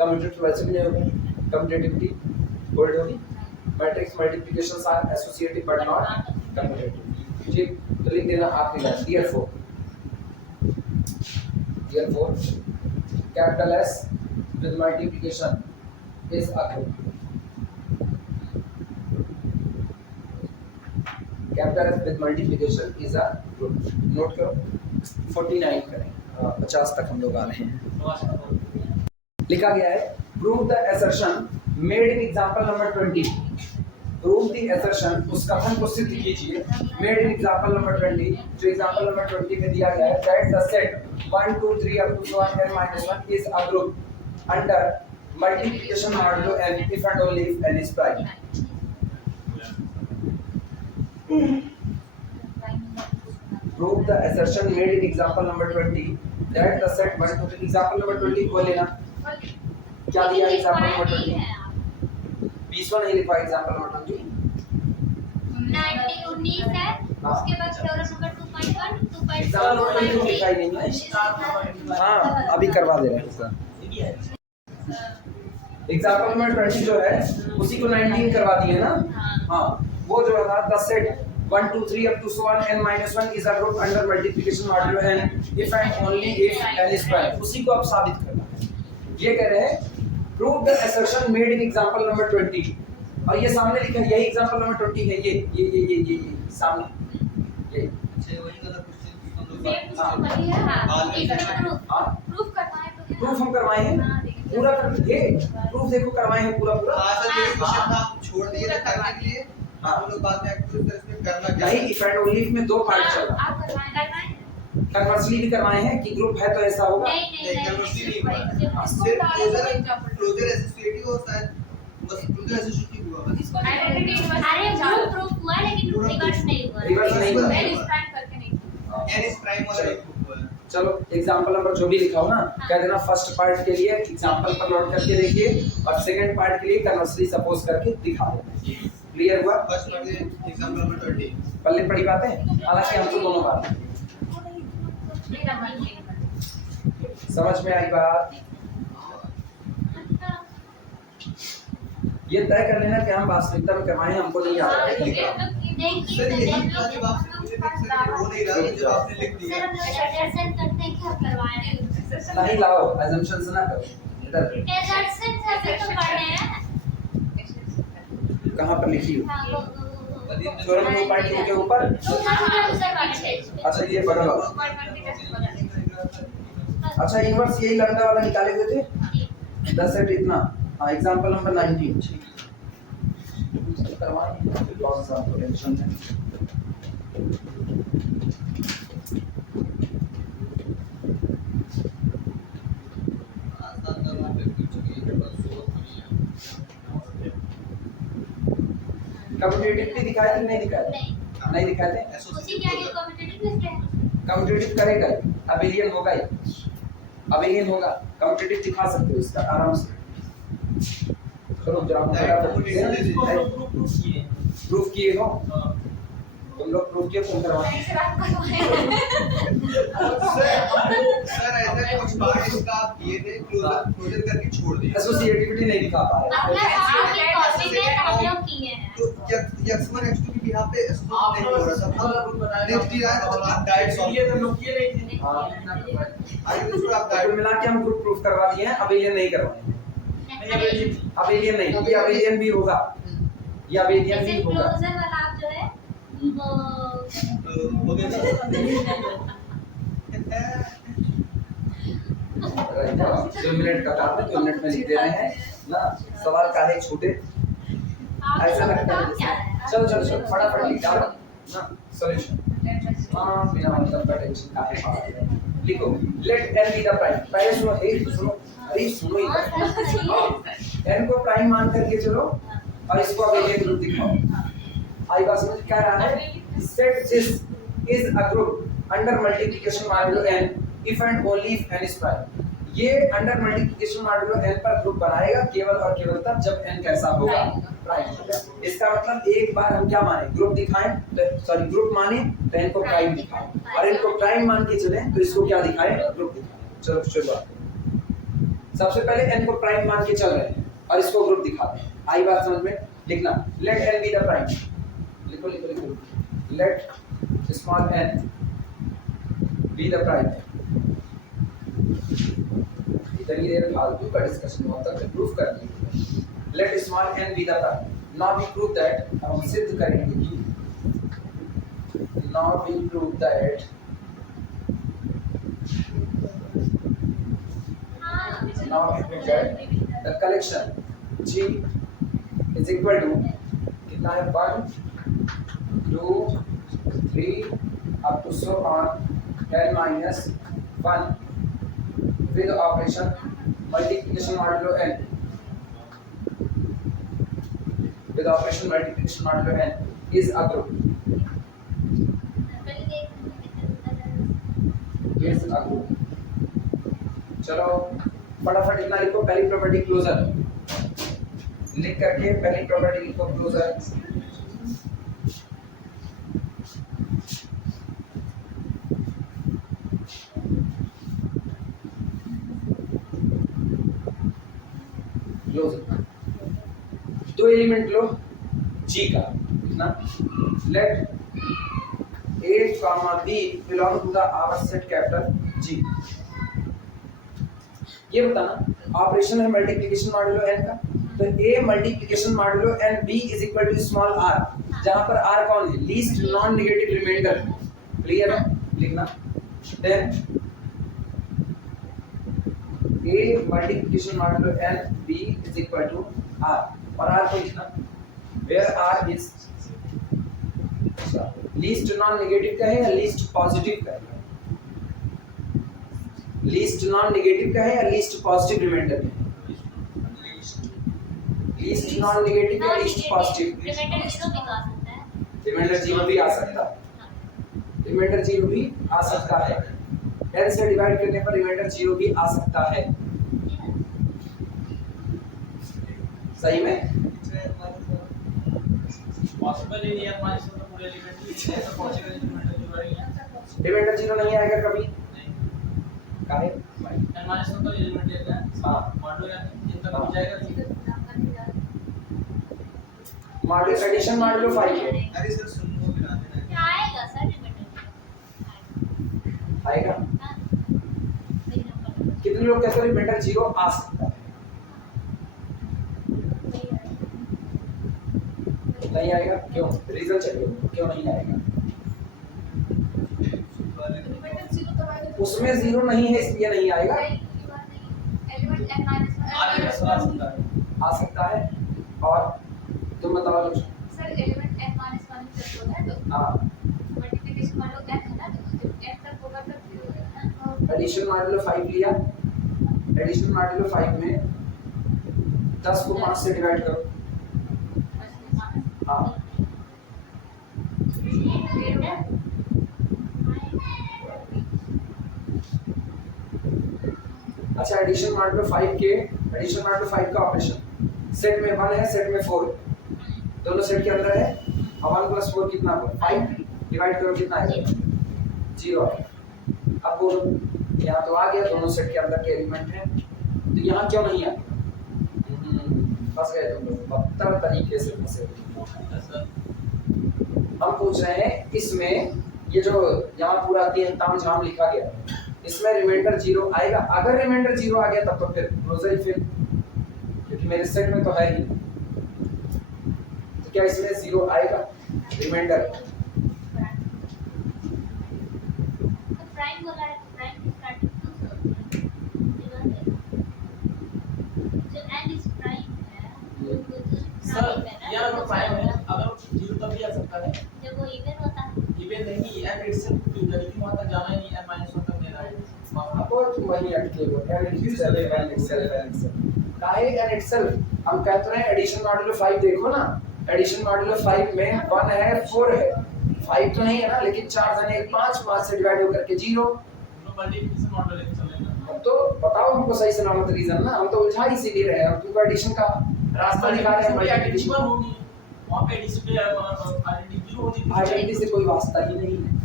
कम्यूटेटिव वैसे भी नहीं होगी, कम्यूटेटिविटी बोल्ड होगी। Matrix multiplications are associative but not commutative. ठीक, तो लिख देना आखिरी लाइन, therefore कैपिटल S with multiplication is a group. Capital F with multiplication is a group. Note करो 49 करें 50 तक हम लोग आ रहे हैं। लिखा गया है prove the assertion made in example number 20. Prove the assertion उस कथन को सिद्ध कीजिए मेड इन एग्जांपल नंबर 20 जो एग्जांपल नंबर 20 में दिया गया है that the set 1 2 3 up to 1 n-1 is a group under multiplication modulo n if and only if n is prime. Prove the assertion made in example number 20 that the set 1 2 example number 20 को लेना क्या दिया example number 20 20 नहीं लिखा example number 20 19 है उसके बाद theorem number 2.1 example number 20 लिखा ही नहीं है हाँ अभी करवा दे रहे हैं एग्जांपल नंबर 20 जो है उसी को 19 करवा दिए ना हाँ वो जो था the set 1 2 3 up to 1 n-1 is a group under multiplication modulo n if and only if n is prime उसी को अब साबित करना है ये कह रहे हैं prove the assertion made in example number 20 और ये सामने लिखा है यही एग्जांपल नंबर 20 है ये सामने ये प्रूफ हम करवाए हैं पूरा कर ये प्रूफ देखो करवाए हैं पूरा छोड़ दिए ना करने के लिए हम लोग बाद में एक्चुअली करना क्या नहीं इफ एंड ओनली में दो पार्ट चल रहा है कन्वर्सली भी करवाए हैं कि ग्रुप है तो ऐसा होगा सिर्फ क्लोजर एसोसिएटिव और शायद बस क्लोजर एसोसिएटिव हुआ अरे ग्रुप प्रूफ हुआ लेकिन रिवर्स नहीं हुआ रिवर्स नहीं हुआ एन इज प्राइम वाला प्रूफ हुआ चलो एग्जांपल नंबर जो भी लिखा हो ना कह देना फर्स्ट पार्ट के लिए एग्जांपल पर नोट करके देखिए और सेकंड पार्ट के लिए कन्वर्सली सपोज करके दिखा देना क्लियर हुआ फर्स्ट पार्ट एग्जांपल नंबर 20 पल्ले पड़ी बातें हालांकि हमको दोनों बात समझ में आई बात ये तय कर लेना कि हम वास्तविकता में करवाएं हमको नहीं आता है सर यही जब आप वो नहीं रहा जब आपने लिख दिया सर हम लोग एसर्शन करते हैं कि हम करवा रहे हैं नहीं लाओ अजम्पशंस ना करो इधर एसर्शन से तो पढ़े हैं कहां पर लिखी हो थ्योरम 2.2 के ऊपर अच्छा ये बगल वाला अच्छा इनवर्स यही लंबा वाला निकाले हुए थे 10 सेट इतना हाँ एग्जांपल नंबर 19 करवाएं कौन सा टेंशन है कम्युटेटिव दिखाए थे नहीं दिखाए नहीं दिखाए थे उसी के आगे कम्युटेटिव लिस्ट है कम्युटेटिव करेगा अबेलियन होगा ही अबेलियन होगा कम्युटेटिव दिखा सकते हो इसका आराम से चलो जरा प्रूफ किए हो तुम लोग प्रूफ किए तुम करवाओ सर ऐसा कुछ बात इसका आप किए थे क्लोजर करके छोड़ दिया एसोसिएटिविटी नहीं दिखा पा रहे आपने कॉपी में हम लोग किए हैं तो x1 x2 की यहाँ पे नहीं हो रहा था नेक्स्ट ईयर आया तो आप गाइड सॉल्व ये तो लोग किए नहीं थे आगे दूसरा आप कुल गाइड मिला के हम ग्रुप प्रूफ करवा दिए हैं अबेलियन नहीं करवाए अबेलियन नहीं ये अबेलियन भी होगा ये अबेलियन भी जैसे होगा क्लोजर वाला आप जो है वो हो गया 2 मिनट का काम है 2 मिनट में लिख दे रहे हैं ना सवाल काहे छूटे ऐसा लगता है चलो चलो चलो फटाफट लिख डालो ना सॉल्यूशन हां बिना मतलब का टेंशन काहे पा रहे हैं लिखो let n be the prime पहले सुनो सुनो अरे सुनो n को प्राइम मान करके चलो और इसको अब एक ग्रुप दिखाओ आई बात समझ क्या रहा है set this is a group under multiplication modulo n if and only if n is prime ये अंडर मल्टीप्लिकेशन मॉड्यूलो n पर ग्रुप बनाएगा केवल और केवल तब जब n कैसा होगा प्राइम होगा इसका मतलब एक बार हम क्या माने ग्रुप दिखाएं तो सॉरी ग्रुप माने तो n को प्राइम दिखाएं और इनको प्राइम मान के चलें तो इसको क्या दिखाएं ग्रुप दिखाएं चलो शुरुआत सबसे पहले n को प्राइम मान के चल रहे हैं और इसको ग्रुप दिखाते हैं आई बात समझ में लिखना let n be the prime लिखो लिखो लिखो let small n be the prime इतनी देर फालतू का डिस्कशन होता है प्रूफ करनी है let small n be the prime. Now we prove that, अब हम सिद्ध करेंगे कि now we prove that now we prove that the collection G is equal to कितना है 1 2 3 up to so on n minus 1 with operation multiplication modulo n with operation multiplication modulo n is a group चलो फटाफट इतना लिखो पहली property closure लिख करके पहली प्रॉपर्टी लिखो क्लोजर दो एलिमेंट लो G का कितना let A, B belong to the आवश्यक कैपिटल G। ये बताना ऑपरेशन है मल्टीप्लिकेशन मॉड्यूलो n का, तो A multiplication modulo n B is equal to small r, जहां पर r कौन है least non negative remainder. Clear है लिखना। Then A multiplication modulo n B is equal to r और r को लिखना where r is least non negative का है या लीस्ट पॉजिटिव का है, लीस्ट नॉन नेगेटिव का है या लीस्ट पॉजिटिव रिमाइंडर का है, लीस्ट नॉन नेगेटिव या लीस्ट पॉजिटिव। रिमाइंडर जीरो भी आ सकता है, रिमाइंडर जीरो भी आ सकता है, n से डिवाइड करने पर रिमाइंडर जीरो भी आ सकता है। सही में पॉसिबल ही नहीं है हमारे साथ पूरे एलिमेंट ऐसा पॉसिबल रिमाइंडर जीरो नहीं आएगा कभी नहीं काहे हमारे साथ तो एलिमेंट लेते हैं हां मॉडल या इन तक हो जाएगा मॉडल एडिशन मॉडल 5 है। अरे सर सुनो मिला देना आएगा सर रिमाइंडर आएगा कितने लोग कहते हैं रिमाइंडर जीरो आ सकता है, नहीं आएगा क्यों रीजन चाहिए क्यों नहीं आएगा, उसमें जीरो नहीं है इसलिए नहीं आएगा, आ सकता है। और तुम बताओ सर एलिमेंट n - 1 जब होता है तो हां मल्टीप्लिकेशन मान लो n है ना, तो जब n तक होगा तब 0 होगा ना। एडिशन मॉड्यूलो 5 लिया, एडिशन मॉड्यूलो 5 में 10 को 5 से डिवाइड करो। हाँ अच्छा एडिशन मॉड्यूलो 5 के एडिशन मॉड्यूलो 5 का ऑपरेशन सेट में 1 है सेट में 4 दोनों सेट के अंदर है, 1 + 4 कितना होगा 5 डिवाइड करो कितना आएगा 0। अब बोलो यहाँ तो आ गया दोनों सेट के अंदर के एलिमेंट हैं, तो यहाँ क्यों नहीं आया, फंस गए तुम लोग बदतर तरीके से फंसे। हम पूछ रहे हैं इसमें ये जो यहाँ पूरा ताम झाम लिखा गया इसमें रिमाइंडर जीरो आएगा, अगर रिमाइंडर जीरो आ गया तब तो फिर क्लोजर ही फेल, क्योंकि मेरे सेट में तो है ही, तो क्या इसमें जीरो आएगा रिमाइंडर प्राइम वाला है प्राइम स्टार्टिंग जो n इज प्राइम है सर यार वो प्राइम है अगर जीरो तब भी आ सकता है जब वो इवन होता है इवन नहीं n इटसेल्फ क्यों लेकिन वहां तक जाना ही नहीं n - 1 तक लेना है अब तुम वही अटके हो n itself काहे n itself हम कहते हैं एडिशन मॉड्यूलो 5 देखो ना, एडिशन मॉड्यूलो 5 में 1 है 4 है 5 तो नहीं है ना, लेकिन 4 जने 5 से डिवाइड होकर के 0, तो मल्टीप्लिकेशन मॉडल लेके चलेगा। अब तो बताओ हमको सही सलामत रीजन ना, हम तो उलझा इसीलिए रहे हैं, तुमको एडिशन का रास्ता दिखा रहे हैं, मल्टीप्लिकेशन होगी वहां पे डिस्प्ले आइडेंटिटी जीरो होती है, आइडेंटिटी से कोई वास्ता ही नहीं है।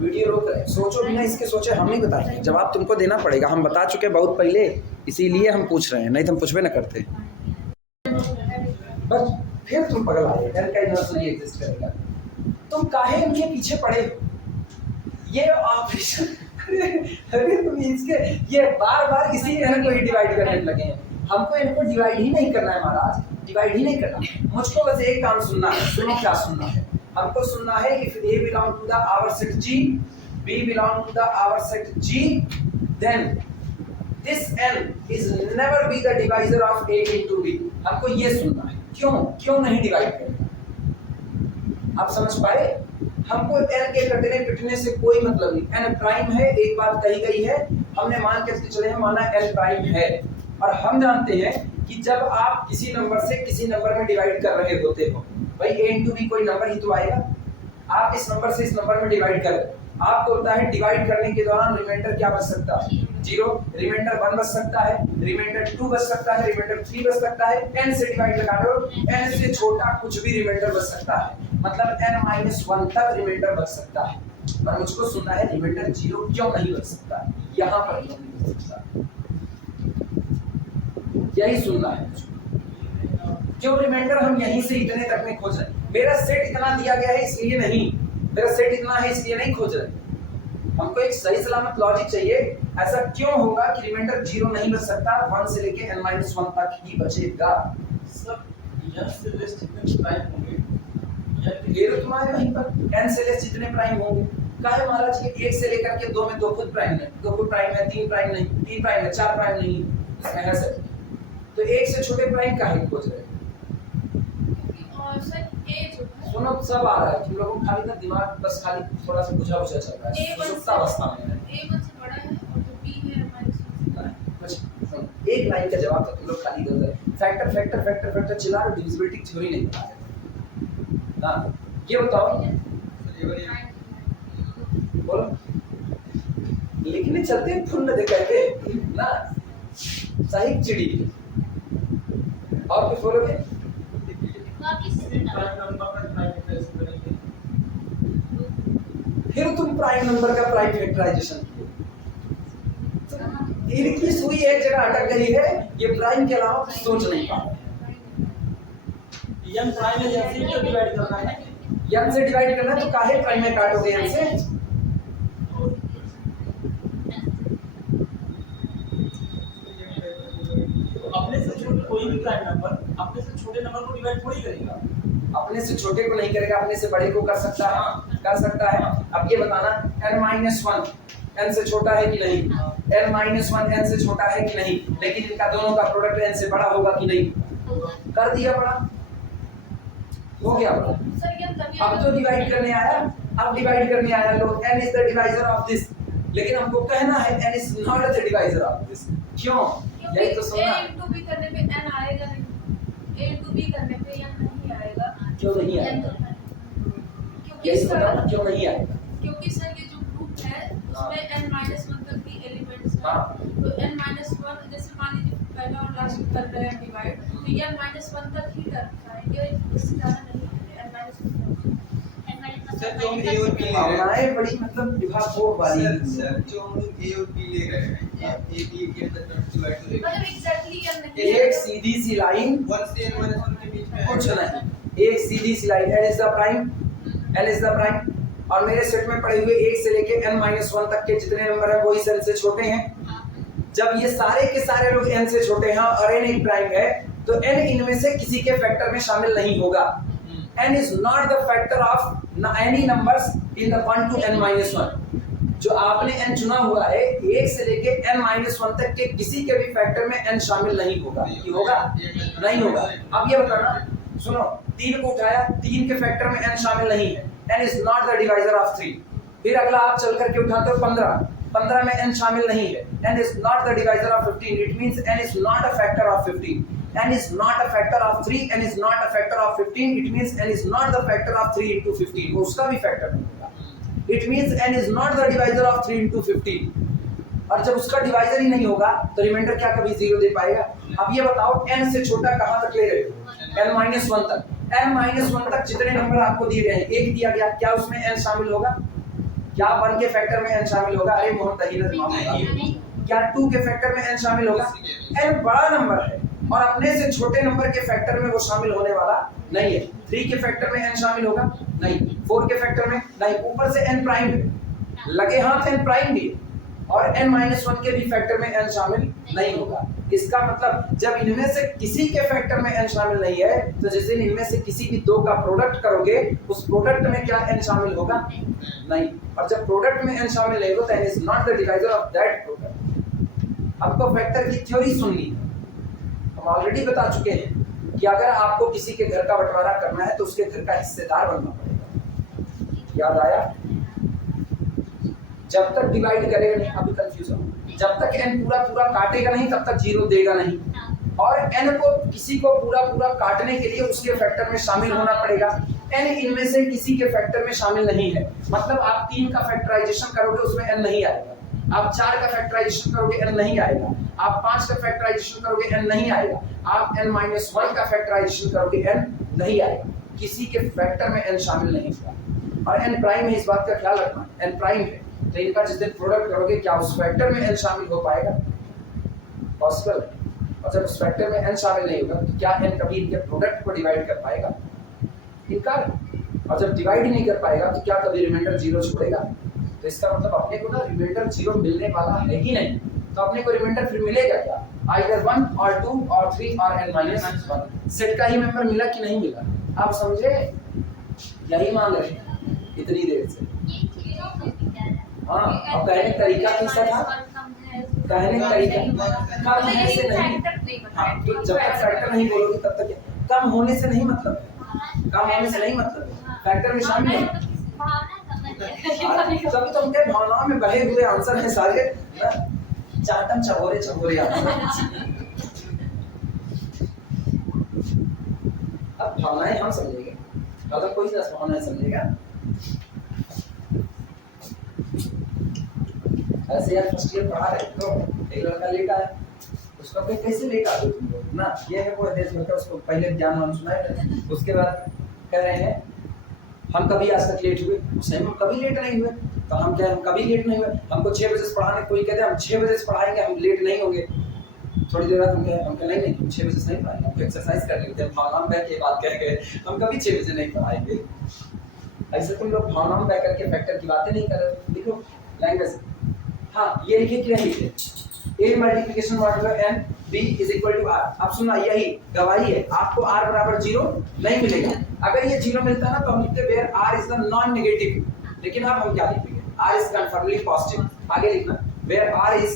वीडियो रोक रहे हैं, सोचो बिना इसके सोचे हम नहीं बताएंगे, जवाब तुमको देना पड़ेगा, हम बता चुके बहुत पहले इसीलिए हम पूछ रहे हैं, नहीं तो हम कुछ भी ना करते। बस फिर तुम पगल आए n का इनवर्स नहीं एग्जिस्ट करेगा, तुम काहे इनके पीछे पड़े हो, ये ऑपरेशन अरे तुम इसके ये बार इसी n को ही डिवाइड करने लगे हैं। हमको इनको डिवाइड ही नहीं करना है महाराज, डिवाइड ही नहीं करना। मुझको बस एक काम सुनना है, सुनो क्या सुनना है। हमको सुनना है if a belong to the our set G, b belong to the our set G, then this n is never be the divisor of a into b। हमको ये सुनना है, क्यों नहीं डिवाइड करेगा। आप समझ पाए? हमको n के कटने पिटने से कोई मतलब नहीं। n प्राइम है, एक बात कही गई है, हमने मान के चले हैं, माना n प्राइम है। और हम जानते हैं कि जब आप किसी नंबर से किसी नंबर में डिवाइड कर रहे होते हो, भाई a into b कोई नंबर ही तो आएगा। आप इस नंबर से इस नंबर में डिवाइड करें, आपको होता है डिवाइड करने के दौरान रिमाइंडर क्या बच सकता है? 0, रिमाइंडर 1 बच सकता है, रिमाइंडर 2 बच सकता है, रिमाइंडर 3 बच सकता है। n से डिवाइड लगा लो, n से छोटा कुछ भी रिमाइंडर बच सकता है, मतलब n-1 तक रिमाइंडर बच सकता है। पर मुझको सुनना है रिमाइंडर 0 क्यों नहीं बच सकता, यहाँ पर क्यों नहीं बच सकता, यही सुनना है। क्यों रिमाइंडर हम यहीं से इतने तक में खोज रहे हैं? मेरा सेट इतना दिया गया है इसलिए नहीं, मेरा सेट इतना है इसलिए नहीं खोज रहे। हमको एक सही सलामत लॉजिक चाहिए। ऐसा क्यों होगा कि रिमाइंडर 0 नहीं बच सकता, 1 से लेके n-1 तक ही बचेगा। सब n से लेस जितने प्राइम होंगे, ये तो तुम्हारे वहीं पर n से लेस जितने प्राइम होंगे। काहे महाराज के 1 से लेकर के 2 में 2 खुद प्राइम है, 2 खुद प्राइम है, 3 प्राइम नहीं, 3 प्राइम है, 4 प्राइम नहीं, इसमें है सर। तो 1 से छोटे प्राइम काहे खोज रहे हैं? और सर ए जो है सुनो सब आ रहा है, तुम लोगों को खाली ना दिमाग बस खाली थोड़ा सा बुझा चल रहा है, सुसुप्त अवस्था में है। A1 से बड़ा है और जो B है कुछ सुनो, एक लाइन का जवाब तो तुम लोग खाली दे दो। फैक्टर चिल्ला रहे, डिविजिबिलिटी थ्योरी नहीं बता रहे। हां ये बताओ, बोलो लिखने चलते हैं फुल दे कहते ना, सही चिड़ी। और कुछ बोलोगे? प्राइम नंबर का प्राइम फैक्टराइजेशन करेंगे। फिर तुम प्राइम नंबर का प्राइम फैक्टराइजेशन, इनकी सुई एक जगह अटक गई है, ये प्राइम के अलावा कुछ सोच नहीं पा रहे। n प्राइम है, n से डिवाइड करना है, n से डिवाइड करना है तो काहे प्राइम में काटोगे n से? अपने से छोटे कोई भी प्राइम नंबर अपने से छोटे नंबर को डिवाइड थोड़ी करेगा। अपने से छोटे को नहीं करेगा, अपने से बड़े को कर सकता है, कर सकता है। अब ये बताना n-1 n से छोटा है कि नहीं, n-1 n से छोटा है कि नहीं, लेकिन इनका दोनों का प्रोडक्ट n से बड़ा होगा कि नहीं? कर दिया बड़ा, हो गया बड़ा। सर ये तभी अब तो डिवाइड करने आया, अब डिवाइड करने आया लोग, n is the divisor of this, लेकिन हमको कहना है n is not the divisor of this. क्यों? यही तो सुनना। A into B करने पे n आएगा नहीं, A into B करने पे n नहीं आएगा। क्यों नहीं आएगा? क्योंकि यही सर बताओ क्यों नहीं आएगा? क्योंकि सर ये जो ग्रुप है उसमें n-1 तक की एलिमेंट्स है। हाँ। तो n-1 जैसे मान लीजिए पहला और लास्ट कर रहे हैं डिवाइड, तो ये n-1 तक ही कर पाएंगे, इससे ज्यादा नहीं है n-1 सर जो हम A और B ले रहे हैं, भावनाएं बड़ी मतलब विभाग वो वाली सर जो हम लोग A और B ले रहे हैं, A B के अंदर डिवाइड हो मतलब एग्जैक्टली n नहीं एक सीधी सी लाइन, 1 से n-1 के बीच में कुछ नहीं, एक सीधी सी line, n is the prime, n is the prime, और मेरे सेट में पड़े हुए 1 से लेके n-1 तक के जितने नंबर है वो इस n से छोटे हैं। जब ये सारे के सारे लोग n से छोटे हैं और n एक प्राइम है, तो n इनमें से किसी के फैक्टर में शामिल नहीं होगा। n is not the factor of any numbers in the 1 to n-1। जो आपने n चुना हुआ है 1 से लेके n-1 तक के किसी के भी फैक्टर में n शामिल नहीं होगा। ये होगा? नहीं होगा। अब ये बताना, सुनो 3 को उठाया, 3 के फैक्टर में n शामिल नहीं है, n is not the divisor of 3। फिर अगला आप चल करके उठाते हो 15, 15 में n शामिल नहीं है, n is not the divisor of 15, it means n is not a factor of 15, n is not a factor of 3, n is not a factor of 15, it means n is not the factor of 3 into 15, वो उसका भी factor नहीं होगा। It means n is not the divisor of 3 into 15, और जब उसका divisor ही नहीं होगा तो रिमाइंडर क्या कभी 0 दे पाएगा? अब ये बताओ n से छोटा कहां तक ले रहे हो? n-1 तक, n-1 तक जितने नंबर आपको दिए गए हैं, एक दिया गया, क्या उसमें n शामिल होगा? क्या 1 के फैक्टर में n शामिल होगा? अरे मोहन दहीनत मामला। क्या 2 के फैक्टर में n शामिल होगा? n बड़ा नंबर है और अपने से छोटे नंबर के फैक्टर में वो शामिल होने वाला नहीं है। 3 के फैक्टर में n शामिल होगा? नहीं। 4 के फैक्टर में नहीं। ऊपर से n प्राइम है, लगे हाथ n प्राइम भी, और n-1 के भी फैक्टर में n शामिल नहीं होगा। इसका मतलब जब इनमें से किसी के फैक्टर में n शामिल नहीं है तो जिस दिन इनमें से किसी भी दो का प्रोडक्ट करोगे उस प्रोडक्ट में क्या n शामिल होगा? नहीं। और जब प्रोडक्ट में n शामिल नहीं होगा तो n is not the divisor of that product. आपको फैक्टर की थ्योरी सुननी है। हम ऑलरेडी बता चुके हैं कि अगर आपको किसी के घर का बंटवारा करना है तो उसके घर का हिस्सेदार बनना पड़ेगा। याद आया? जब तक डिवाइड करेगा नहीं, अभी कंफ्यूज हो, जब तक n पूरा काटेगा नहीं तब तक 0 देगा नहीं, और n को किसी को पूरा काटने के लिए उसके फैक्टर में शामिल होना पड़ेगा। n इनमें से किसी के फैक्टर में शामिल नहीं है, मतलब आप 3 का फैक्टराइजेशन करोगे उसमें n नहीं आएगा, आप 4 का फैक्टराइजेशन करोगे n नहीं आएगा, आप 5 का फैक्टराइजेशन करोगे n नहीं आएगा, आप n-1 का फैक्टराइजेशन करोगे n नहीं आएगा। किसी के फैक्टर में n शामिल नहीं होगा। और n प्राइम है, इस बात का ख्याल रखना, n प्राइम है तो इनका जिस दिन प्रोडक्ट करोगे क्या उस फैक्टर में n शामिल हो पाएगा? पॉसिबल। और जब उस फैक्टर में n शामिल नहीं होगा तो क्या n कभी इनके प्रोडक्ट को डिवाइड कर पाएगा? इनकार। और जब डिवाइड नहीं कर पाएगा तो क्या कभी रिमाइंडर 0 छोड़ेगा? तो इसका मतलब अपने को ना रिमाइंडर 0 मिलने वाला है ही नहीं, तो अपने को रिमाइंडर फिर मिलेगा क्या? आइदर 1 और 2 और 3 और n-1। सेट का ही मेंबर मिला कि नहीं मिला? आप समझे? यही मान रहे हैं इतनी देर से। हाँ, अब कहने का तरीका कैसा था? कहने का तरीका कम है से नहीं। हाँ, तो जब तक फैक्टर नहीं बोलोगे तब तक कम होने से नहीं मतलब है, कम होने से नहीं मतलब है, फैक्टर में शामिल है। तब तो उनके भावनाओं में बहे हुए आंसर हैं सारे, चाटम चबोरे अब भावनाएं हम समझेंगे, अगर कोई 10 भावनाएं समझेगा। ऐसे यार फर्स्ट ईयर पढ़ा रहे तो एक लड़का लेट आया, उसका फिर कैसे लेट आ गए तुम लोग ना, ये है वो देश भर का, उसको पहले ज्ञान मान सुनाए, उसके बाद कह रहे हैं हम कभी आज तक लेट हुए? सही में कभी लेट नहीं हुए। तो हम क्या, हम कभी लेट नहीं हुए, हमको 6 बजे से पढ़ाने, कोई कहते हैं हम 6 बजे से पढ़ाएंगे हम लेट नहीं होंगे। थोड़ी देर बाद हम कह नहीं हम 6 बजे से नहीं पढ़ाएंगे, हमको एक्सरसाइज कर लेते हैं, भावनाओं में के बात कह गए हम कभी 6 बजे नहीं पढ़ाएंगे। ऐसे तुम लोग भावनाओं में करके फैक्टर की बातें नहीं कर रहे। देखो लैंग्वेज, हाँ ये लिखे कि नहीं लिखे, a multiplication modulo n b is equal to r। अब सुनना, यही गवाही है, आपको r बराबर 0 नहीं मिलेगा। अगर ये 0 मिलता ना तो हम लिखते where r is the non negative, लेकिन अब हम क्या लिखेंगे? r is confirmly positive. आगे लिखना where r is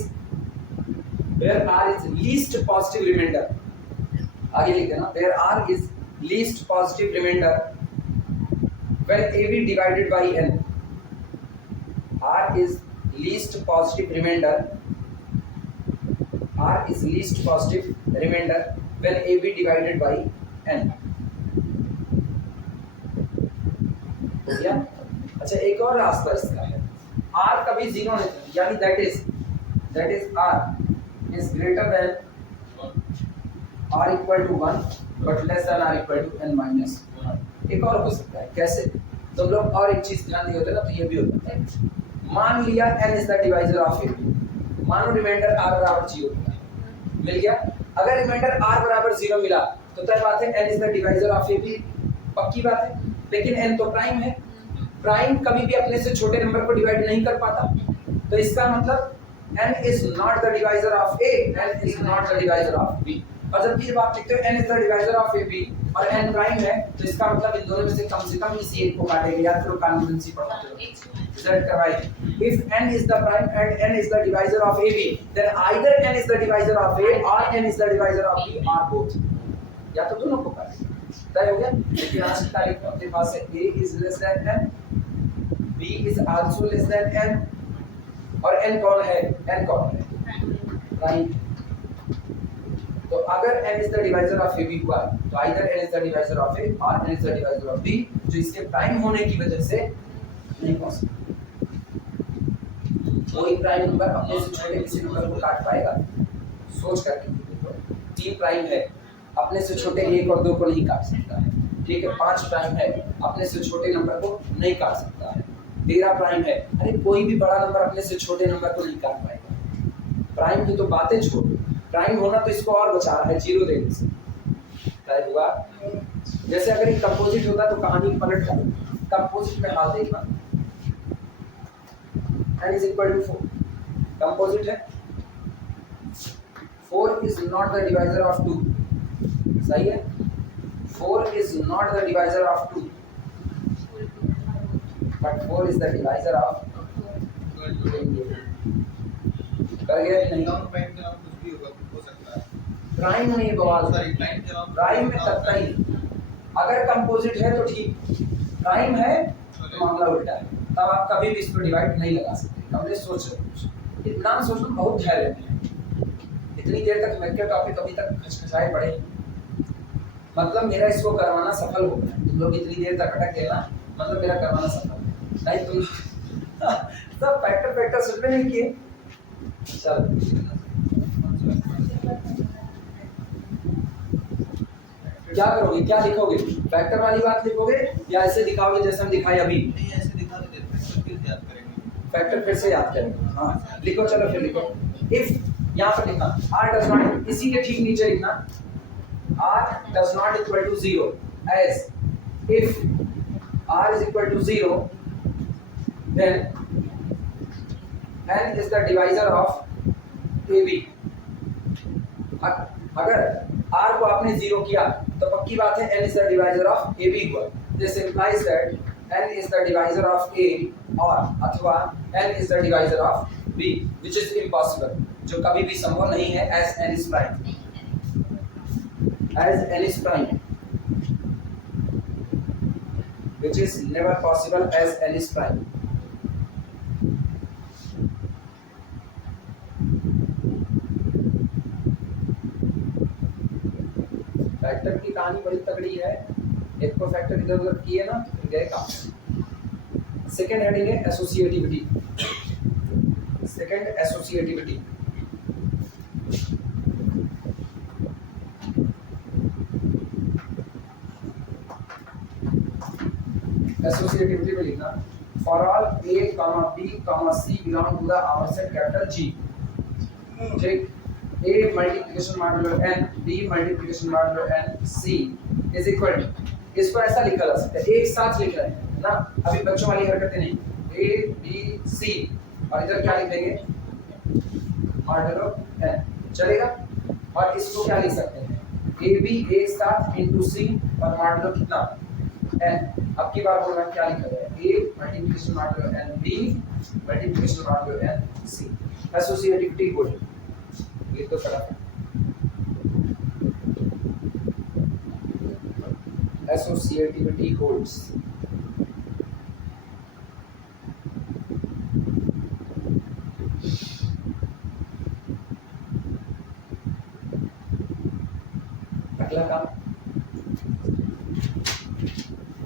least positive remainder. आगे लिख देना where r is least positive remainder when ab divided by n। r is least positive remainder, r is least positive remainder when ab divided by n। हो गया? अच्छा, एक और रास्ता इसका है, r कभी 0 नहीं, यानी that is r is greater than r equal to 1 but less than r equal to n-1। एक और हो सकता है, कैसे? तुम लोग और एक चीज ध्यान दिए होते ना, तो ये भी होता है, मान लिया n is the divisor of a, मानो रिमाइंडर r बराबर 0 मिल गया। अगर रिमाइंडर r बराबर 0 मिला तो तय बात है n is the divisor of a भी पक्की बात है, लेकिन n तो प्राइम है, प्राइम कभी भी अपने से छोटे नंबर को डिवाइड नहीं कर पाता, तो इसका मतलब n is not the divisor of a, n is not the divisor of b। और जब ये बात लिखते हो n is the divisor of a b और n प्राइम है, तो इसका मतलब इन दोनों में से कम इसी एक को काटेंगे। याद करो, कॉन्फिडेंसी पढ़ाते हो, रिजल्ट करवाइए। If n is the prime and n is the divisor of AB, then either n is the divisor of A or n is the divisor of B or both। या तो दोनों को काटेंगे, तय हो गया। लेकिन आज की तारीख में अपने पास है A is less than n, B is also less than n, और n कौन है? n कौन है? प्राइम। तो अगर n is the divisor of AB हुआ तो either n is the divisor of A or n is the divisor of B, जो इसके प्राइम होने की वजह से नहीं पॉसिबल। कोई प्राइम नंबर अपने से छोटे किसी नंबर को काट पाएगा? सोच करके देखो, 3 प्राइम है, अपने से छोटे 1 और 2 को नहीं काट सकता है, ठीक है। 5 प्राइम है, अपने से छोटे नंबर को नहीं काट सकता है। 13 प्राइम है, अरे कोई भी बड़ा नंबर अपने से छोटे नंबर को नहीं काट पाएगा। प्राइम की तो बातें छोड़, प्राइम होना तो इसको और बचा रहा है 0 देने से। तय हुआ? जैसे अगर ये कंपोजिट होता तो कहानी पलट कर, कंपोजिट में हाल देखना n is equal to 4, composite है। 4 is not the divisor of 2, सही है। 4 is not the divisor of 2 but 4 is the divisor of 28। कर गया कि नहीं? नॉन प्राइम के अलावा कुछ भी हो सकता है। प्राइम में ये बवाल, सॉरी प्राइम के अलावा प्राइम में तब नहीं, अगर कंपोजिट है तो ठीक, प्राइम है तो मामला उल्टा है, तब आप कभी भी इस पर डिवाइड नहीं लगा सकते। हमने सोच रहे कुछ इतना सोचना बहुत धैर्य में है। इतनी देर तक मैं क्या टॉपिक अभी तक खचखचाए पड़े, मतलब मेरा इसको करवाना सफल हो गया। तुम लोग इतनी देर तक अटक गए ना, मतलब मेरा करवाना सफल है। नहीं तुम सब फैक्टर सुन रहे हैं कि चल क्या करोगे, क्या लिखोगे? फैक्टर वाली बात लिखोगे या ऐसे दिखाओगे जैसे हम दिखाए अभी? नहीं ऐसे दिखा देते हैं, फिर याद करेंगे। फैक्टर फिर से याद करेंगे। हाँ लिखो, चलो फिर लिखो। इफ यहाँ पर लिखना r डज नॉट, इसी के ठीक नीचे लिखना r does not equal to 0 as if r is equal to 0 then n is the divisor of AB। अगर r को आपने 0 किया तो पक्की बात है n is the divisor of AB हुआ। This implies that n is the divisor of A और अथवा n is the divisor of B, which is impossible, जो कभी भी संभव नहीं है as n is prime, as n is prime, which is never possible as n is prime। Factor की कहानी बड़ी तगड़ी है, एक को फैक्टर इधर उधर किए ना तो गए काम। सेकेंड हेडिंग है एसोसिएटिविटी। सेकेंड एसोसिएटिविटी, एसोसिएटिविटी में लिखना for all a, b, c belong to the our set capital G। ठीक, a multiplication modulo n, b multiplication modulo n, c is equal to, इसको ऐसा लिखा जा सकता है, एक साथ लिख रहे हैं ना, अभी बच्चों वाली हरकतें नहीं, a b c और इधर क्या लिखेंगे मॉड्यूलो n, चलेगा। और इसको क्या लिख सकते हैं a b एक साथ इनटू c और मॉड्यूलो कितना n। अब की बार बोलना क्या लिखा जाए, a multiplication modulo n, b multiplication modulo n, c। Associativity good, लिख दो फटाफट। Associativity holds. अगला काम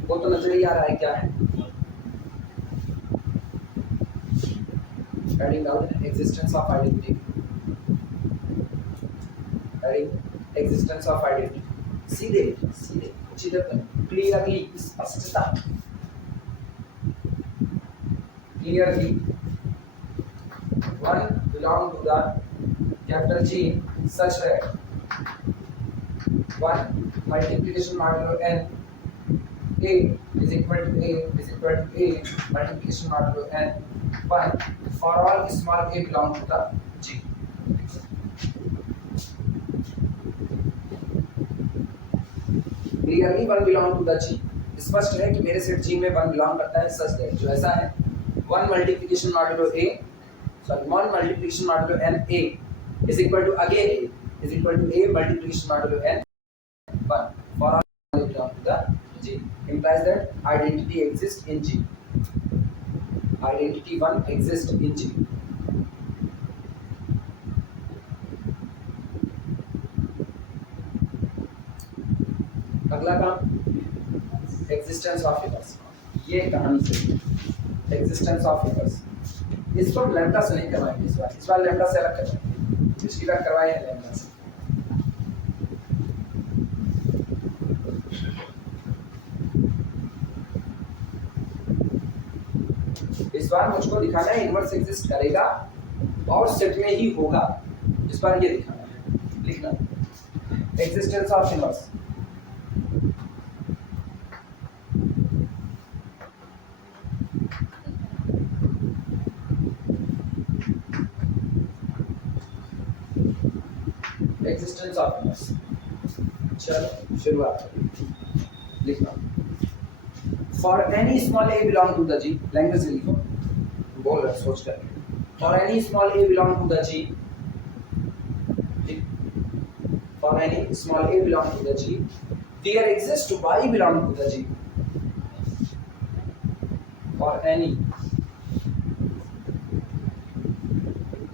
वो तो नजर ही आ रहा है क्या है, writing down existence of identity, writing existence of identity, सीधे सीधे सीधे क्लियरली, स्पष्टता, clearly one belong to the capital G such that one multiplication modulo n a is equal to a multiplication modulo n 1 for all small a belong to the G। Clearly one belong to the G, स्पष्ट है कि मेरे set G में one belong करता है such that जो ऐसा है one multiplication modulo a sorry one multiplication modulo n a is equal to again a is equal to a multiplication modulo n 1 for all belong to the G, implies that identity exists in G, identity 1 exists in G। अगला काम existence of figures, ये कहानी से existence of figures, इसको lambda से नहीं करवाएंगे इस बार लैम्डा से अलग करवाएंगे, पिछली बार करवाए हैं लैम्डा से। इस बार मुझको दिखाना है इनवर्स एग्जिस्ट करेगा और सेट में ही होगा, इस बार ये दिखाना है। लिखना existence of inverse, existence of inverse. चलो शुरुआत करें, लिखना for any small a belong to the G, language से लिखो, बोल रहे सोच कर, for any small a belong to the G, for any small a belong to the G, there exists y belong to the G. For any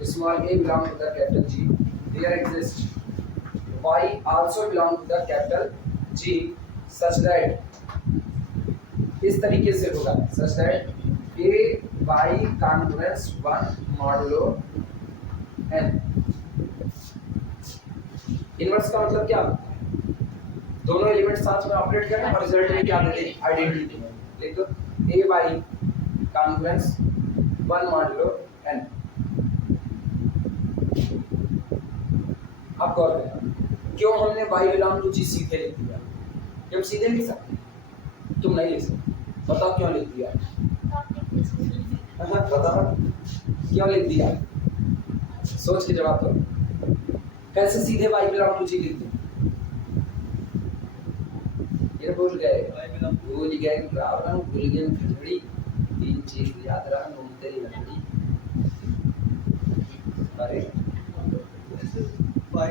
small a belong to the capital G, there exists y also belong to the capital G such that इस तरीके से होगा, such that a y congruence 1 modulo n। Inverse का मतलब क्या होता है? दोनों एलिमेंट साथ में ऑपरेट करें और रिजल्ट में क्या देते हैं? आइडेंटिटी। देखो ए वाई कॉन्ग्रुएंस 1 मॉडुलो n। अब गौर करना, क्यों हमने y बिलोंग टू g सीधे लिख दिया? हम सीधे लिख सकते, तुम नहीं लिख सकते, बताओ क्यों लिख दिया? बताओ क्यों लिख दिया, सोच के जवाब दो। कैसे सीधे y बिलोंग टू g लिख दो? ये भूल गए, भूल गए रावण, भूल गए खिचड़ी, तीन चीज याद रहा, नून तेरी लकड़ी। अरे y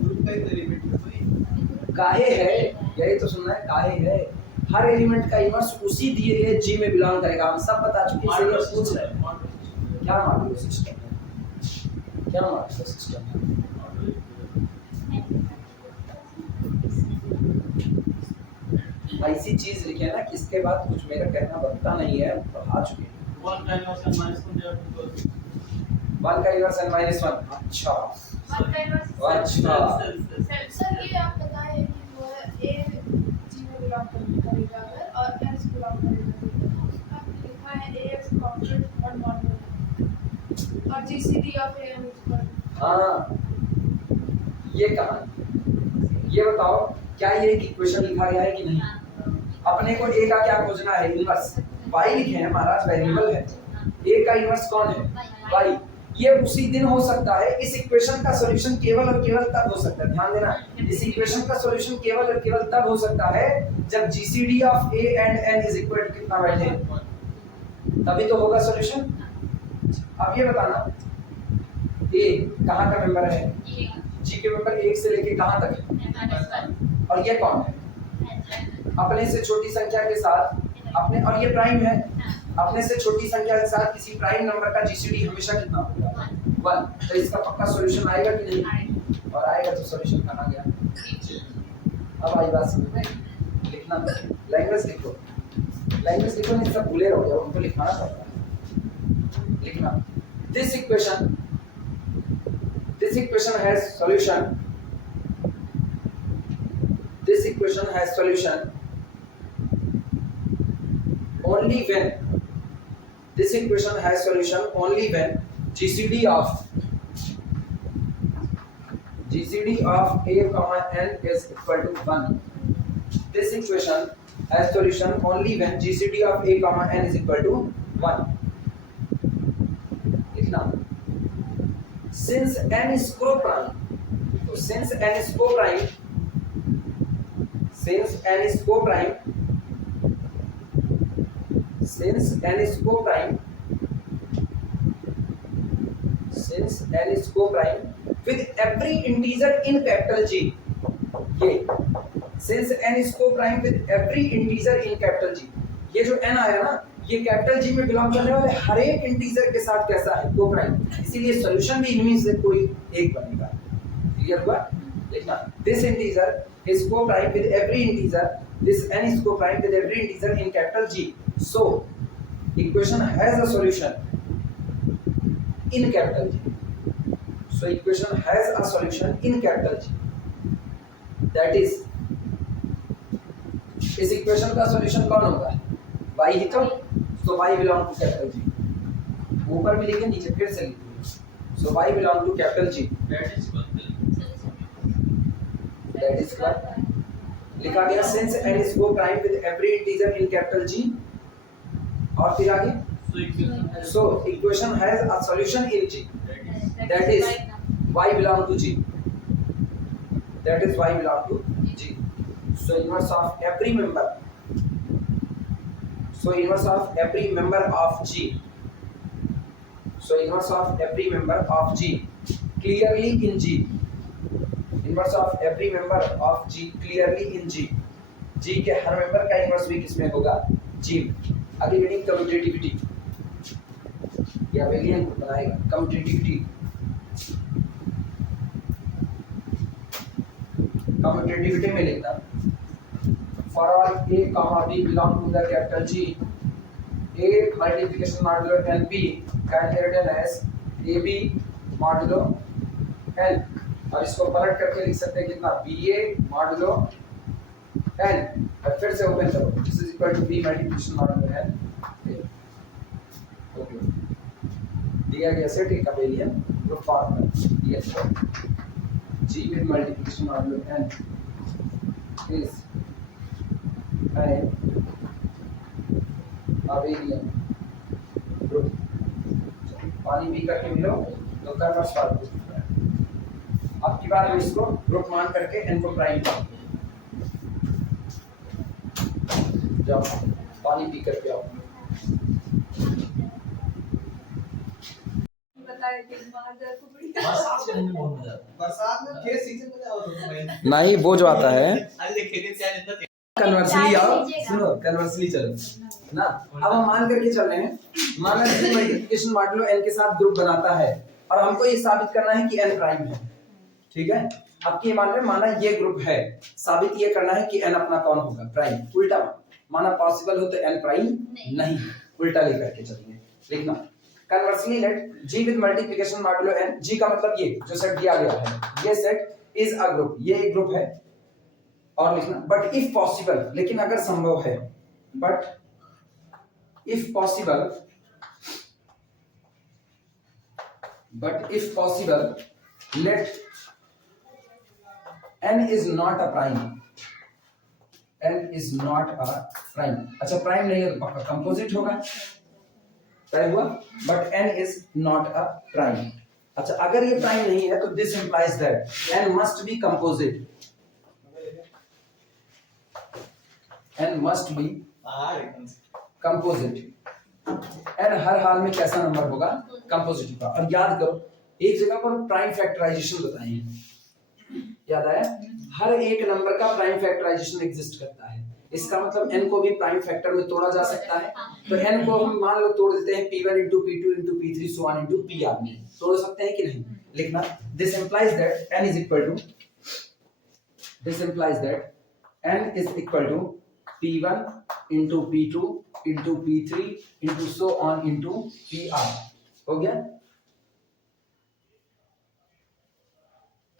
ग्रुप का एलिमेंट है भाई, काहे है, यही तो सुनना है, काहे है? हर एलिमेंट का इनवर्स उसी दिए गए g में बिलोंग करेगा, हम सब बता चुके हैं, इसलिए पूछ रहे हैं क्या मॉड्यूलो सिस्टम है, क्या मॉड्यूलो सिस्टम है? ऐसी चीज लिखे ना कि इसके बाद कुछ मेरा कहना बनता नहीं है, पढ़ा चुके हैं। 1 का inverse n minus 1 there to 1 का इनवर्स n minus 1, अच्छा अच्छा, सर ये आप बताएं कि वो a g में बिलोंग करेगा अगर और s बिलोंग करेगा, आपने लिखा है ax कॉन्स्टेंट और मॉड्यूलो और gcd of a n equal. हाँ ये कहाँ, ये बताओ क्या ये एक इक्वेशन लिखा गया है कि नहीं? अपने को a का क्या खोजना है? इनवर्स। y लिखे हैं महाराज, वेरिएबल है, a का इनवर्स कौन है? y। ये उसी दिन हो सकता है, इस इक्वेशन का सॉल्यूशन केवल और केवल तब हो सकता है, ध्यान देना, इस इक्वेशन का सॉल्यूशन केवल और केवल तब हो सकता है जब GCD of a and n is equal to कितना बैठे, तभी तो होगा सॉल्यूशन। अब ये बताना a कहाँ का मेंबर है? g के मेंबर 1 से लेके कहाँ तक है? और ये कौन है? अपने से छोटी संख्या के साथ अपने, और ये प्राइम है, अपने से छोटी संख्या के साथ किसी प्राइम नंबर का जीसीडी हमेशा कितना होगा? 1। तो इसका पक्का सॉल्यूशन आएगा कि नहीं? और आएगा तो सॉल्यूशन कहाँ गया? अब आई बात समझ में, लिखना लैंग्वेज लिखो, लैंग्वेज लिखो, नहीं सब भूले रहोगे, उनको लिखाना पड़ता है। लिखना this equation has solution, this equation has solution only when, this equation has solution only when GCD of a comma n is equal to 1. This equation has solution only when GCD of a comma n is equal to 1. लिखना since n is co-prime, तो since n is co-prime, since n is co-prime, since n is co-prime, since n is co-prime with every integer in capital G, ये since n is co-prime with every integer in capital G, ये जो n आया ना, ये capital G में belong करने वाले हर एक इंटीजर के साथ कैसा है? को-प्राइम, इसीलिए सॉल्यूशन भी इनमें से कोई एक बनेगा। क्लियर हुआ? लिखना this integer is co-prime with every integer, this n is co-prime with every integer in capital G, so equation has a solution in capital G, so equation has a solution in capital G, that is इस equation का solution कौन होगा? y ही तो y belong to capital G, ऊपर भी लिखे नीचे फिर से लिखिए, so y belong to capital G, that is what लिखा गया since n is co-prime with every integer in capital G, और फिर आगे so equation has a solution in G, that is y belong to G, that is y belong to G. So inverse of every member. So inverse of every member of G. So inverse of every member of G clearly in G. Inverse of every member of G clearly in G. G के हर member का inverse भी किसमें होगा? G. आगे reading commutativity या variant बनाएगा commutativity. Commutativity में लिखना for all a comma b belong to the capital G, a multiplication modulo nb can be written as ab modulo n. और इसको पलट करके लिख सकते हैं कितना? ba modulo n. और फिर से ओपन करो. This is equal to b multiplication modulo n. Okay, दिया गया सेट एक अबेलियन ग्रुप फॉर्म में दिया है. G with multiplication modulo n is an abelian group. पानी पी करके मिलो तो कर्व सॉल्व होता है. अब की बार हम इसको ग्रुप मान करके n को प्राइम करते हैं. जाओ पानी पी करके आओ. बताए कि मादर को बड़ी बरसात के दिन में बहुत मजा आता है। बरसात में खेत सीजन में जाओ तो भाई नहीं वो जो आता है अरे खेत से आ जाता कन्वर्सली आओ. सुनो कन्वर्सली चलो ना. अब हम मान करके चल रहे हैं. मान लो मल्टीप्लिकेशन मॉड्यूलो n के साथ ग्रुप बनाता है और हमको ये साबित करना है कि n प्राइम है. ठीक है. अब की मान रहे माना ये ग्रुप है, साबित ये करना है कि n अपना कौन होगा? प्राइम. उल्टा माना पॉसिबल हो तो n प्राइम नहीं, उल्टा लेकर के चलेंगे. लिखना conversely let G with multiplication modulo n. G का मतलब ये जो सेट दिया गया है, ये सेट इज अ ग्रुप. ये एक ग्रुप है. और लिखना बट इफ पॉसिबल, लेकिन अगर संभव है, but if possible let n is not a prime. n is not a prime. अच्छा प्राइम नहीं है तो पक्का कंपोजिट होगा. तय हुआ. But n is not a prime. अच्छा अगर ये प्राइम नहीं है तो this implies that n must be composite. n must be composite. n हर हाल में कैसा नंबर होगा? कंपोजिट होगा. और याद करो एक जगह पर प्राइम फैक्टराइजेशन बताए हैं. याद आया? हर एक नंबर का प्राइम फैक्टराइजेशन एग्जिस्ट करता है. इसका मतलब n को भी प्राइम फैक्टर में तोड़ा जा सकता है. तो n को हम मान लो तोड़ देते हैं p1 into p2 into p3 so on into pr में. तोड़ सकते हैं कि नहीं? लिखना this implies that n is equal to p1 into p2 into p3 into so on into pr. हो गया.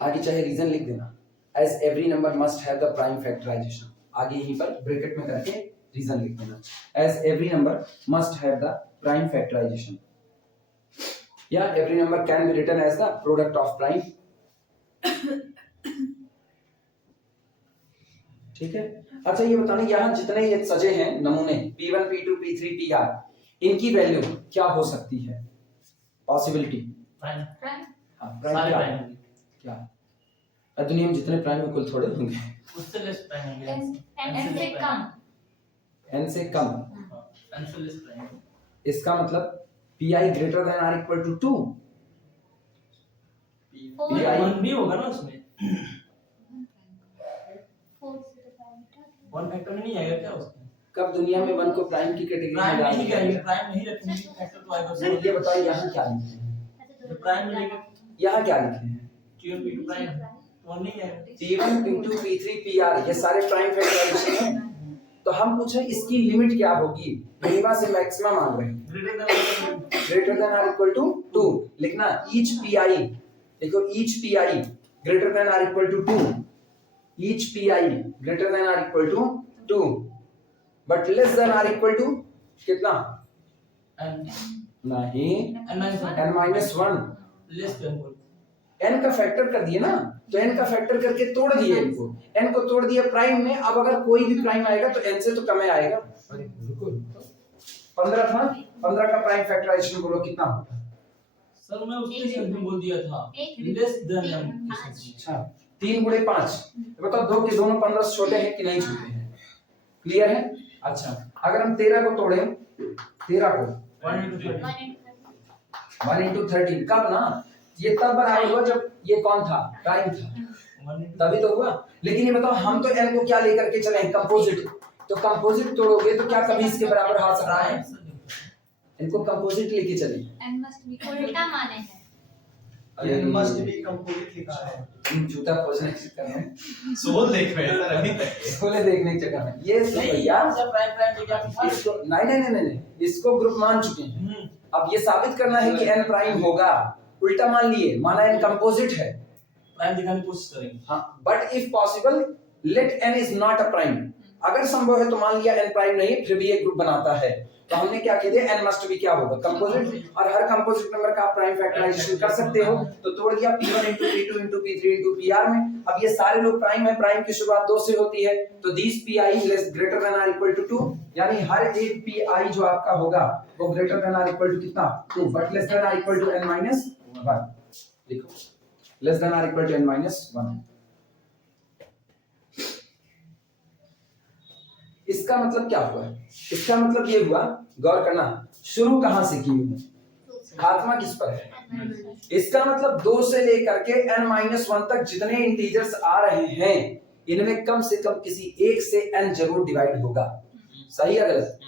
आगे चाहे रीजन लिख देना as every number must have the prime factorization. आगे यहीं पर ब्रैकेट में करके रीजन लिख देना as every number must have the prime factorization. Yeah, every number can be written as the product of prime. ठीक है. अच्छा ये बताना यहाँ जितने ये सजे हैं नमूने p1 p2 p3 pr, इनकी वैल्यू क्या हो सकती है? पॉसिबिलिटी प्राइम हाँ प्राइम सारे क्या प्राइम होंगे। क्या दुनिया में जितने प्राइम है कुल थोड़े होंगे. उससे लेस प्राइम होंगे। n से कम. n से कम. n से लेस प्राइम। इसका मतलब pi greater than or equal to 2. pi 1 भी होगा ना उसमें। 1 फैक्टर में नहीं आएगा क्या उसमें? कब दुनिया में 1 को प्राइम की कैटेगरी में प्राइम डाल नहीं दिया करेंगे, गया? प्राइम नहीं रखेंगे, फैक्टर तो आएगा तो ये बताओ यहाँ क्या लिखे हैं? तो प्राइम मिलेगा यहाँ क्या लिखे हैं? q1 p2 प्राइम तो नहीं आएगा। p1 into p3 pr ये सारे प्राइम फैक्टराइजेशन हैं. तो हम पूछे इसकी लिमिट क्या होगी? मिनिमा से मैक्सिमम मान रहे हैं. ग्रेटर देन और इक्वल टू 2. लिखना ईच pi, देखो ईच pi ग्रेटर देन और equal to 2. Each pi greater than और equal to 2 but less than और इक्वल टू कितना? नहीं n minus 1. Less than n का फैक्टर कर दिए ना, तो n का फैक्टर करके तोड़ दिए इनको. n को तोड़ दिया प्राइम में. अब अगर कोई भी प्राइम आएगा तो n से तो कम आएगा. अरे रुको 15 था, 15 का प्राइम फैक्टराइजेशन बोलो कितना होता है? सर मैं उसके सेंस में बोल दिया था लेस देन m। अच्छा 3 गुणे 5, बताओ 2 के दोनों 15 से छोटे हैं कि नहीं छोटे हैं? क्लियर है? अच्छा, अगर हम 13 को तोड़े, 13 को 1 into 13 कब ना, ये तब बराबर हुआ जब ये कौन था, प्राइम था, तभी तो हुआ। लेकिन ये बताओ हम तो n को क्या लेकर के चले, कंपोजिट, तो कंपोजिट तोड़ोगे तो क्या कभी इसके बराबर आ सकता है? इनको कंपोजिट लेके चले, n must be उल्टा माने हैं। n must be कंपोजिट लिखा है। जूता पोछने के चक्कर में, सोल देख रहे हैं अभी तक। सोले देखने के चक्कर में ये भैया प्राइम लेके आप इसको नहीं, इसको ग्रुप मान चुके हैं। अब ये साबित करना है कि n प्राइम होगा, उल्टा मान लिए, माना n कंपोजिट है, प्राइम दिखाने की कोशिश करेंगे। हाँ, but if possible let n is not a prime, अगर संभव है तो मान लिया n प्राइम नहीं, फिर भी एक ग्रुप बनाता है, तो हमने क्या कह दिया, n मस्ट भी क्या होगा, कंपोजिट, और हर कंपोजिट नंबर का आप प्राइम फैक्टराइजेशन कर सकते हो, तो तोड़ दिया p1 into p2 into p3 into pr में। अब ये सारे लोग प्राइम है, प्राइम की शुरुआत 2 से होती है, तो these pi less greater than or equal to 2, यानी हर एक pi जो आपका होगा वो ग्रेटर देन और इक्वल टू कितना, 2, बट लेस देन और इक्वल टू n minus 1, लिखो लेस देन और इक्वल टू n minus 1। इसका मतलब क्या हुआ, इसका मतलब ये हुआ, गौर करना, शुरू कहां से की हुई, खात्मा किस पर है, इसका मतलब 2 से लेकर के n-1 तक जितने इंटीजर्स आ रहे हैं इनमें कम से कम किसी एक से n जरूर डिवाइड होगा, सही है गलत?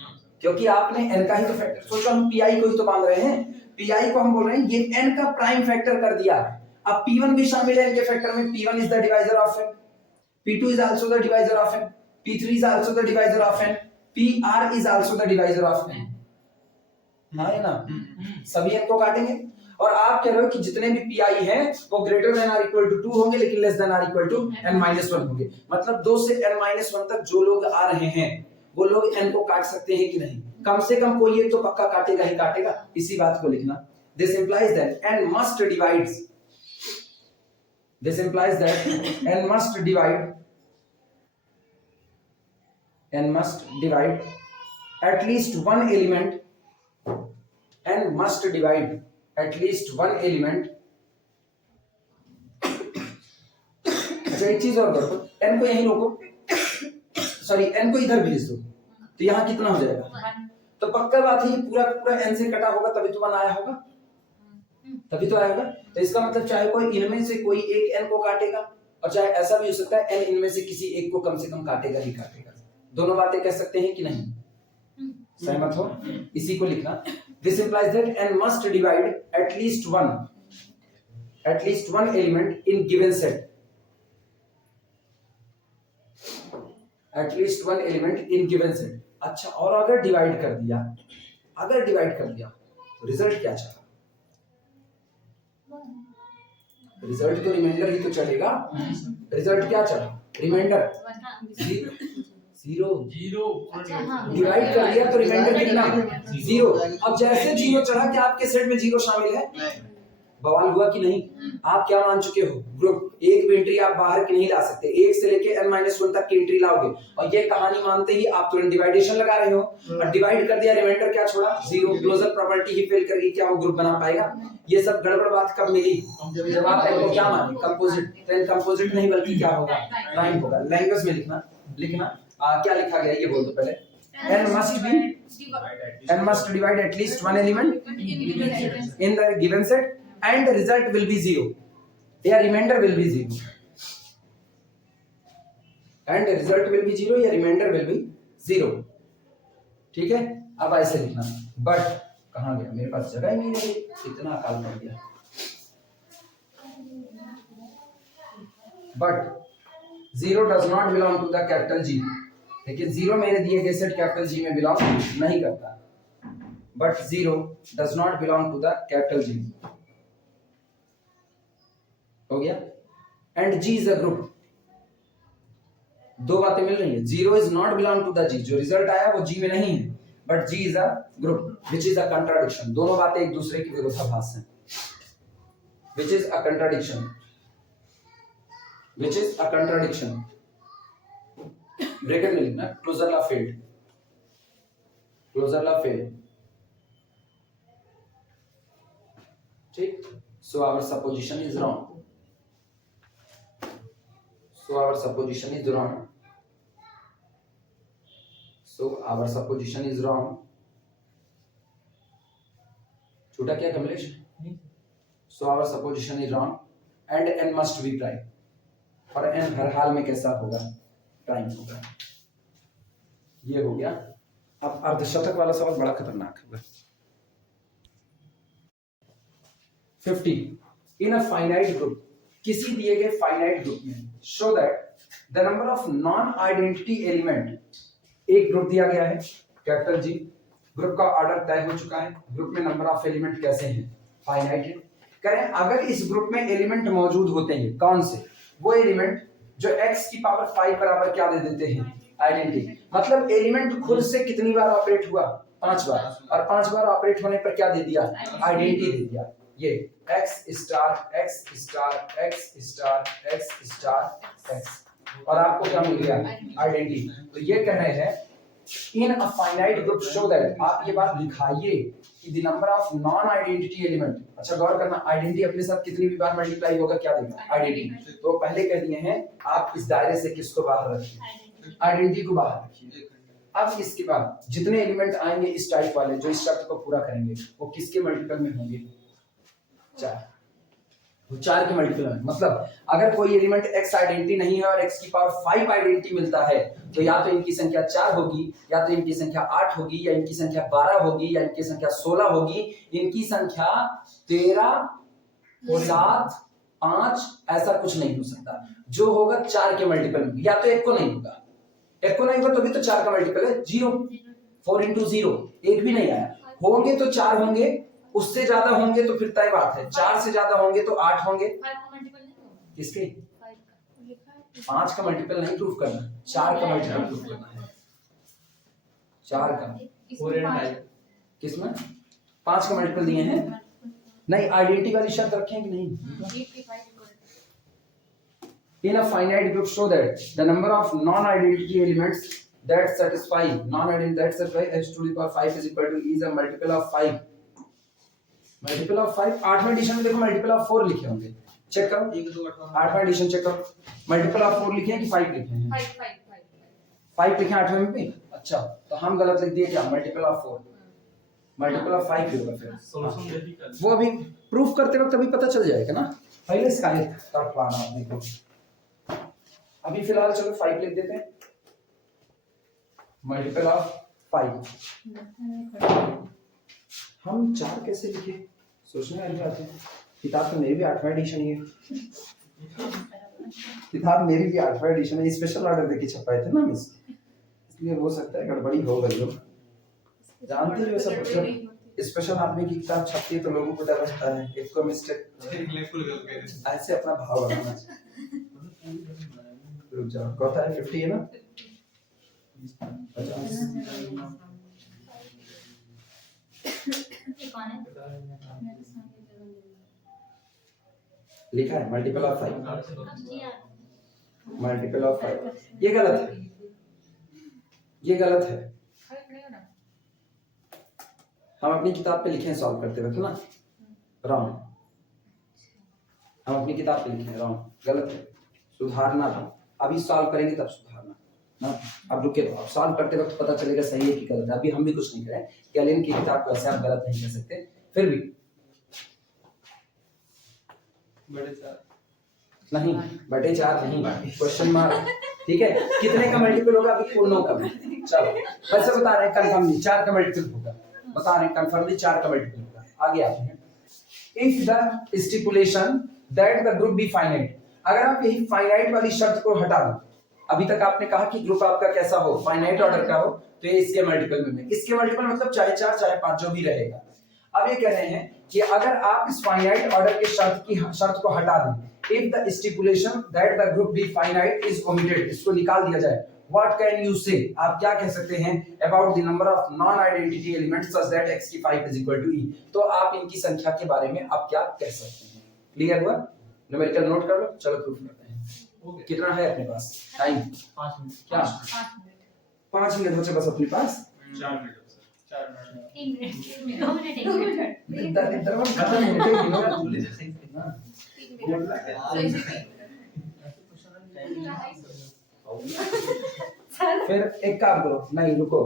क्योंकि आपने n का ही तो फैक्टर सोचो, हम pi को ही तो बांध रहे हैं, pi को हम बोल रहे हैं ये n का प्राइम फैक्टर कर दिया, अब p1 भी शामिल है इनके फैक्टर में, p1 is the divisor of n, p2 is also the divisor of n, p3 is also the divisor of n, pr is also the divisor of n, हाँ है ना, सभी n को काटेंगे, और आप कह रहे हो कि जितने भी pi हैं वो ग्रेटर देन और इक्वल टू 2 होंगे, लेकिन लेस देन और इक्वल टू n-1 होंगे, मतलब 2 से n-1 तक जो लोग आ रहे हैं वो लोग n को काट सकते हैं कि नहीं, कम से कम कोई एक तो पक्का काटेगा ही काटेगा, इसी बात को लिखना। This implies that n must divide, this implies that n must divide at least one element, n must divide at least one element। अच्छा एक चीज और करो, n को यहीं रोको, सॉरी n को इधर भेज दो, तो यहाँ कितना हो जाएगा, तो पक्का बात है ये पूरा पूरा n से कटा होगा तभी तो 1 आया होगा, तभी तो आया होगा, तो इसका मतलब चाहे कोई इनमें से कोई एक n को काटेगा, और चाहे ऐसा भी हो सकता है n इनमें से किसी एक को कम से कम काटेगा ही काटेगा, दोनों बातें कह सकते हैं कि नहीं, सहमत हो? इसी को लिखना, this implies that n must divide at least one element in given set, at least one element in given set। अच्छा, और अगर डिवाइड कर दिया, तो रिजल्ट क्या चला, रिजल्ट तो रिमाइंडर ही तो चलेगा, रिजल्ट क्या चला, रिमाइंडर, जीरो डिवाइड कर लिया तो रिमाइंडर कितना, 0। अब जैसे 0 चढ़ा, क्या आपके सेट में 0 शामिल है, बवाल हुआ कि नहीं, आप क्या मान चुके हो, ग्रुप, एक भी एंट्री आप बाहर की नहीं ला सकते, 1 से लेके n-1 तक की एंट्री लाओगे, और ये कहानी मानते ही आप तुरंत डिवाइडेशन लगा रहे हो, और डिवाइड कर दिया, रिमाइंडर क्या छोड़ा, 0, क्लोजर प्रॉपर्टी ही फेल करेगी, क्या वो ग्रुप बना पाएगा, ये सब गड़बड़ बात कब मिली, जब आप n को क्या माने, कंपोजिट, तो कंपोजिट नहीं बल्कि क्या होगा, प्राइम होगा। लैंग्वेज में लिखना क्या लिखा गया ये बोल दो पहले, n must divide at least one element in the given set and the result will be 0, या remainder will be 0, and the result will be 0 या remainder will be 0, ठीक है। अब ऐसे लिखना, बट कहाँ गया, मेरे पास जगह ही नहीं रही, इतना अकाल पड़ गया, but 0 does not belong to the capital G, लेकिन 0 मेरे दिए गए सेट कैपिटल G में बिलोंग नहीं करता, but 0 does not belong to the capital G, हो गया, and G is a group, दो बातें मिल रही है, 0 is not belong to the G, जो रिजल्ट आया वो G में नहीं है, but G is a group which is a contradiction, दोनों बातें एक दूसरे की विरोधाभास हैं, which is a contradiction, bracket में लिखना, क्लोजर लॉ फेल्ड, ठीक, so our supposition is wrong, So our supposition is wrong. छूटा क्या Kamlesh? So our supposition is wrong and n must be prime. और n हर हाल में कैसा होगा? प्राइम होगा. ये हो गया. अब अर्धशतक वाला सवाल बड़ा खतरनाक है. 50. In a finite group, किसी दिए गए finite group में, show that the number of non-identity element, एक ग्रुप दिया गया है कैपिटल जी, ग्रुप का ऑर्डर तय हो चुका है, ग्रुप में नंबर ऑफ एलिमेंट कैसे हैं? फाइनाइट है. करें अगर इस ग्रुप में एलिमेंट मौजूद होते हैं, कौन से? वो एलिमेंट जो x की पावर 5 बराबर क्या दे देते हैं? आइडेंटिटी. मतलब एलिमेंट खुद से कितनी बार ऑपरेट हुआ? 5 बार. और 5 बार ऑपरेट होने पर क्या दे दिया? आइडेंटिटी दे दिया. ये x star x star x star x star x, और आपको क्या मिल गया? आइडेंटिटी. तो ये कह रहे हैं in a finite group show that, आप ये बात दिखाइए कि the number of non identity element. अच्छा गौर करना, आइडेंटिटी अपने साथ कितनी भी बार मल्टीप्लाई होगा क्या देगा? आइडेंटिटी. तो पहले कह दिए हैं आप इस दायरे से किसको बाहर रखिए? आइडेंटिटी को बाहर रखिए. अब इसके बाद जितने एलिमेंट आएंगे इस टाइप वाले जो इस शर्त को पूरा करेंगे वो किसके मल्टीपल में होंगे? 4. तो 4 के मल्टीपल में. मतलब अगर कोई एलिमेंट x आइडेंटिटी नहीं है और x की पावर 5 आइडेंटिटी मिलता है तो या तो इनकी संख्या 4 होगी, या तो इनकी संख्या 8 होगी, या इनकी संख्या 12 होगी, या इनकी संख्या 16 होगी. इनकी संख्या 13, 7, 5 ऐसा कुछ नहीं हो सकता. जो होगा 4 के मल्टीपल में. या तो एक को नहीं होगा, एक को नहीं होगा तो भी तो 4 का मल्टीपल है 0. 4 into 0 एक भी नहीं आया. होंगे तो 4 होंगे, उससे ज्यादा होंगे तो फिर तय बात है. 4 से ज्यादा होंगे तो 8 होंगे. किसके? 5 का मल्टीपल नहीं प्रूफ करना, 4 का मल्टीपल प्रूफ करना है. 4 का किसमें 5 का मल्टीपल दिए हैं? नहीं, आइडेंटिटी वाली शर्त रखें कि नहीं? In a finite group show that the number of non-identity elements that satisfy x to the power 5 is equal to is a multiple of 5. Multiple of 5. 8वां एडिशन में देखो मल्टीपल ऑफ 4 लिखे होंगे. चेक करो 1 2 8वां एडिशन चेक करो. Multiple of 4 लिखे हैं कि 5 लिखे हैं? 5 लिखे 8वें में भी. अच्छा तो हम गलत लिख दिए क्या? Multiple of 4. मल्टीपल ऑफ 5 होगा फिर. सॉल्यूशन वो अभी प्रूफ करते वक्त अभी पता चल जाएगा ना. पहले इसका एक तरफ लाना अपने को. अभी फिलहाल चलो 5 लिख देते हैं. Multiple of 5. हम 4 कैसे लिखे? सोचने वाली बात है. किताब तो मेरी भी 8वां एडिशन ही है. किताब मेरी भी 8वां एडिशन है. स्पेशल ऑर्डर देके छपाए थे ना मिस, इसलिए हो सकता है गड़बड़ी हो गई हो. जानते हो सब स्पेशल आदमी की किताब छपती है तो लोगों को डर रहता है एक को मिस्टेक. ऐसे अपना भाव बनाना. रुक जाओ, कहता है 50 है ना? 50 लिखा है मल्टीपल ऑफ 5. मल्टीपल ऑफ 5 ये गलत है. ये गलत है. हम अपनी किताब पे लिखे हैं सॉल्व करते वक्त ना, रॉन्ग. हम अपनी किताब पे लिखे हैं रॉन्ग, गलत है. सुधारना था. अभी सॉल्व करेंगे तब सुधारना ना. अब रुके तो अब सॉल्व करते वक्त पता चलेगा सही है कि गलत है. अभी हम भी कुछ नहीं करें. गैलेन की किताब को ऐसे आप गलत नहीं कर सकते. फिर भी बड़े 4 नहीं, बटे 4 नहीं, क्वेश्चन मार्क. ठीक है, कितने का मल्टीपल होगा? अभी पूर्णों का. चलो वैसे बता रहे हैं कंफर्मली 4 का मल्टीपल होगा. बता रहे हैं कंफर्मली 4 का मल्टीपल होगा. आगे आते हैं. If the stipulation that the group be finite, अगर आप यही फाइनाइट वाली शर्त को हटा दो. अभी तक आपने कहा कि ग्रुप आपका कैसा हो? फाइनाइट ऑर्डर का हो. तो ये इसके मल्टीपल में, इसके मल्टीपल मतलब चाहे 4 चाहे 5 जो भी रहेगा. अब ये कह रहे हैं कि अगर आप इस फाइनाइट ऑर्डर के शर्त को हटा दें, if the stipulation that the group be finite is omitted, इसको निकाल दिया जाए, व्हाट कैन यू से? आप क्या कह सकते हैं about the number of non identity elements such that x की 5 इज इक्वल टू e? तो आप इनकी संख्या के बारे में आप क्या कह सकते हैं? क्लियर हुआ? न्यूमेरिकल नोट कर लो. चलो प्रूफ करते हैं. कितना है अपने पास टाइम? 5 मिनट. क्या 5 मिनट बचे बस अपने पास? 4 मिनट. 3 मिनट 2 मिनट 1 मिनट इधर खत्म होते ही फिर एक काम करो, नहीं रुको,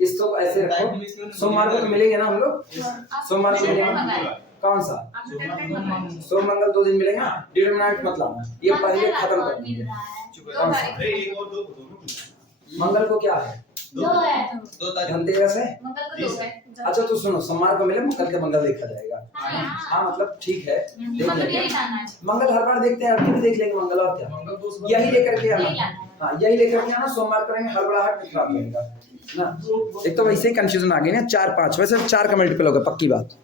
इसको ऐसे रखो, सोमवार को तो मिलेंगे ना हम लोग, सोमवार को मिलेंगे। कौन सा सोम मंगल 2 दिन मिलेंगे ना, डिटरमिनेंट मत लाना, ये पहले खत्म कर देंगे। कौन सा मंगल को क्या है, 2 है, धनतेरस है। मंगल को 2 है। अच्छा तो सुनो, सोमवार को मिले, मंगल के मंगल देखा जाएगा। हाँ मतलब ठीक है, देख मंगल लेंगे। यही लाना है। मंगल हर बार देखते हैं, अब भी देख लेंगे मंगल, और क्या यही लेकर के आना। हाँ यही लेकर के आना, सोमवार करेंगे, हड़बड़ाहट खराब रहेगा ना। एक तो वैसे ही कंफ्यूजन आ गई ना, 4 5, वैसे 4 का मल्टीपल होगा पक्की बात।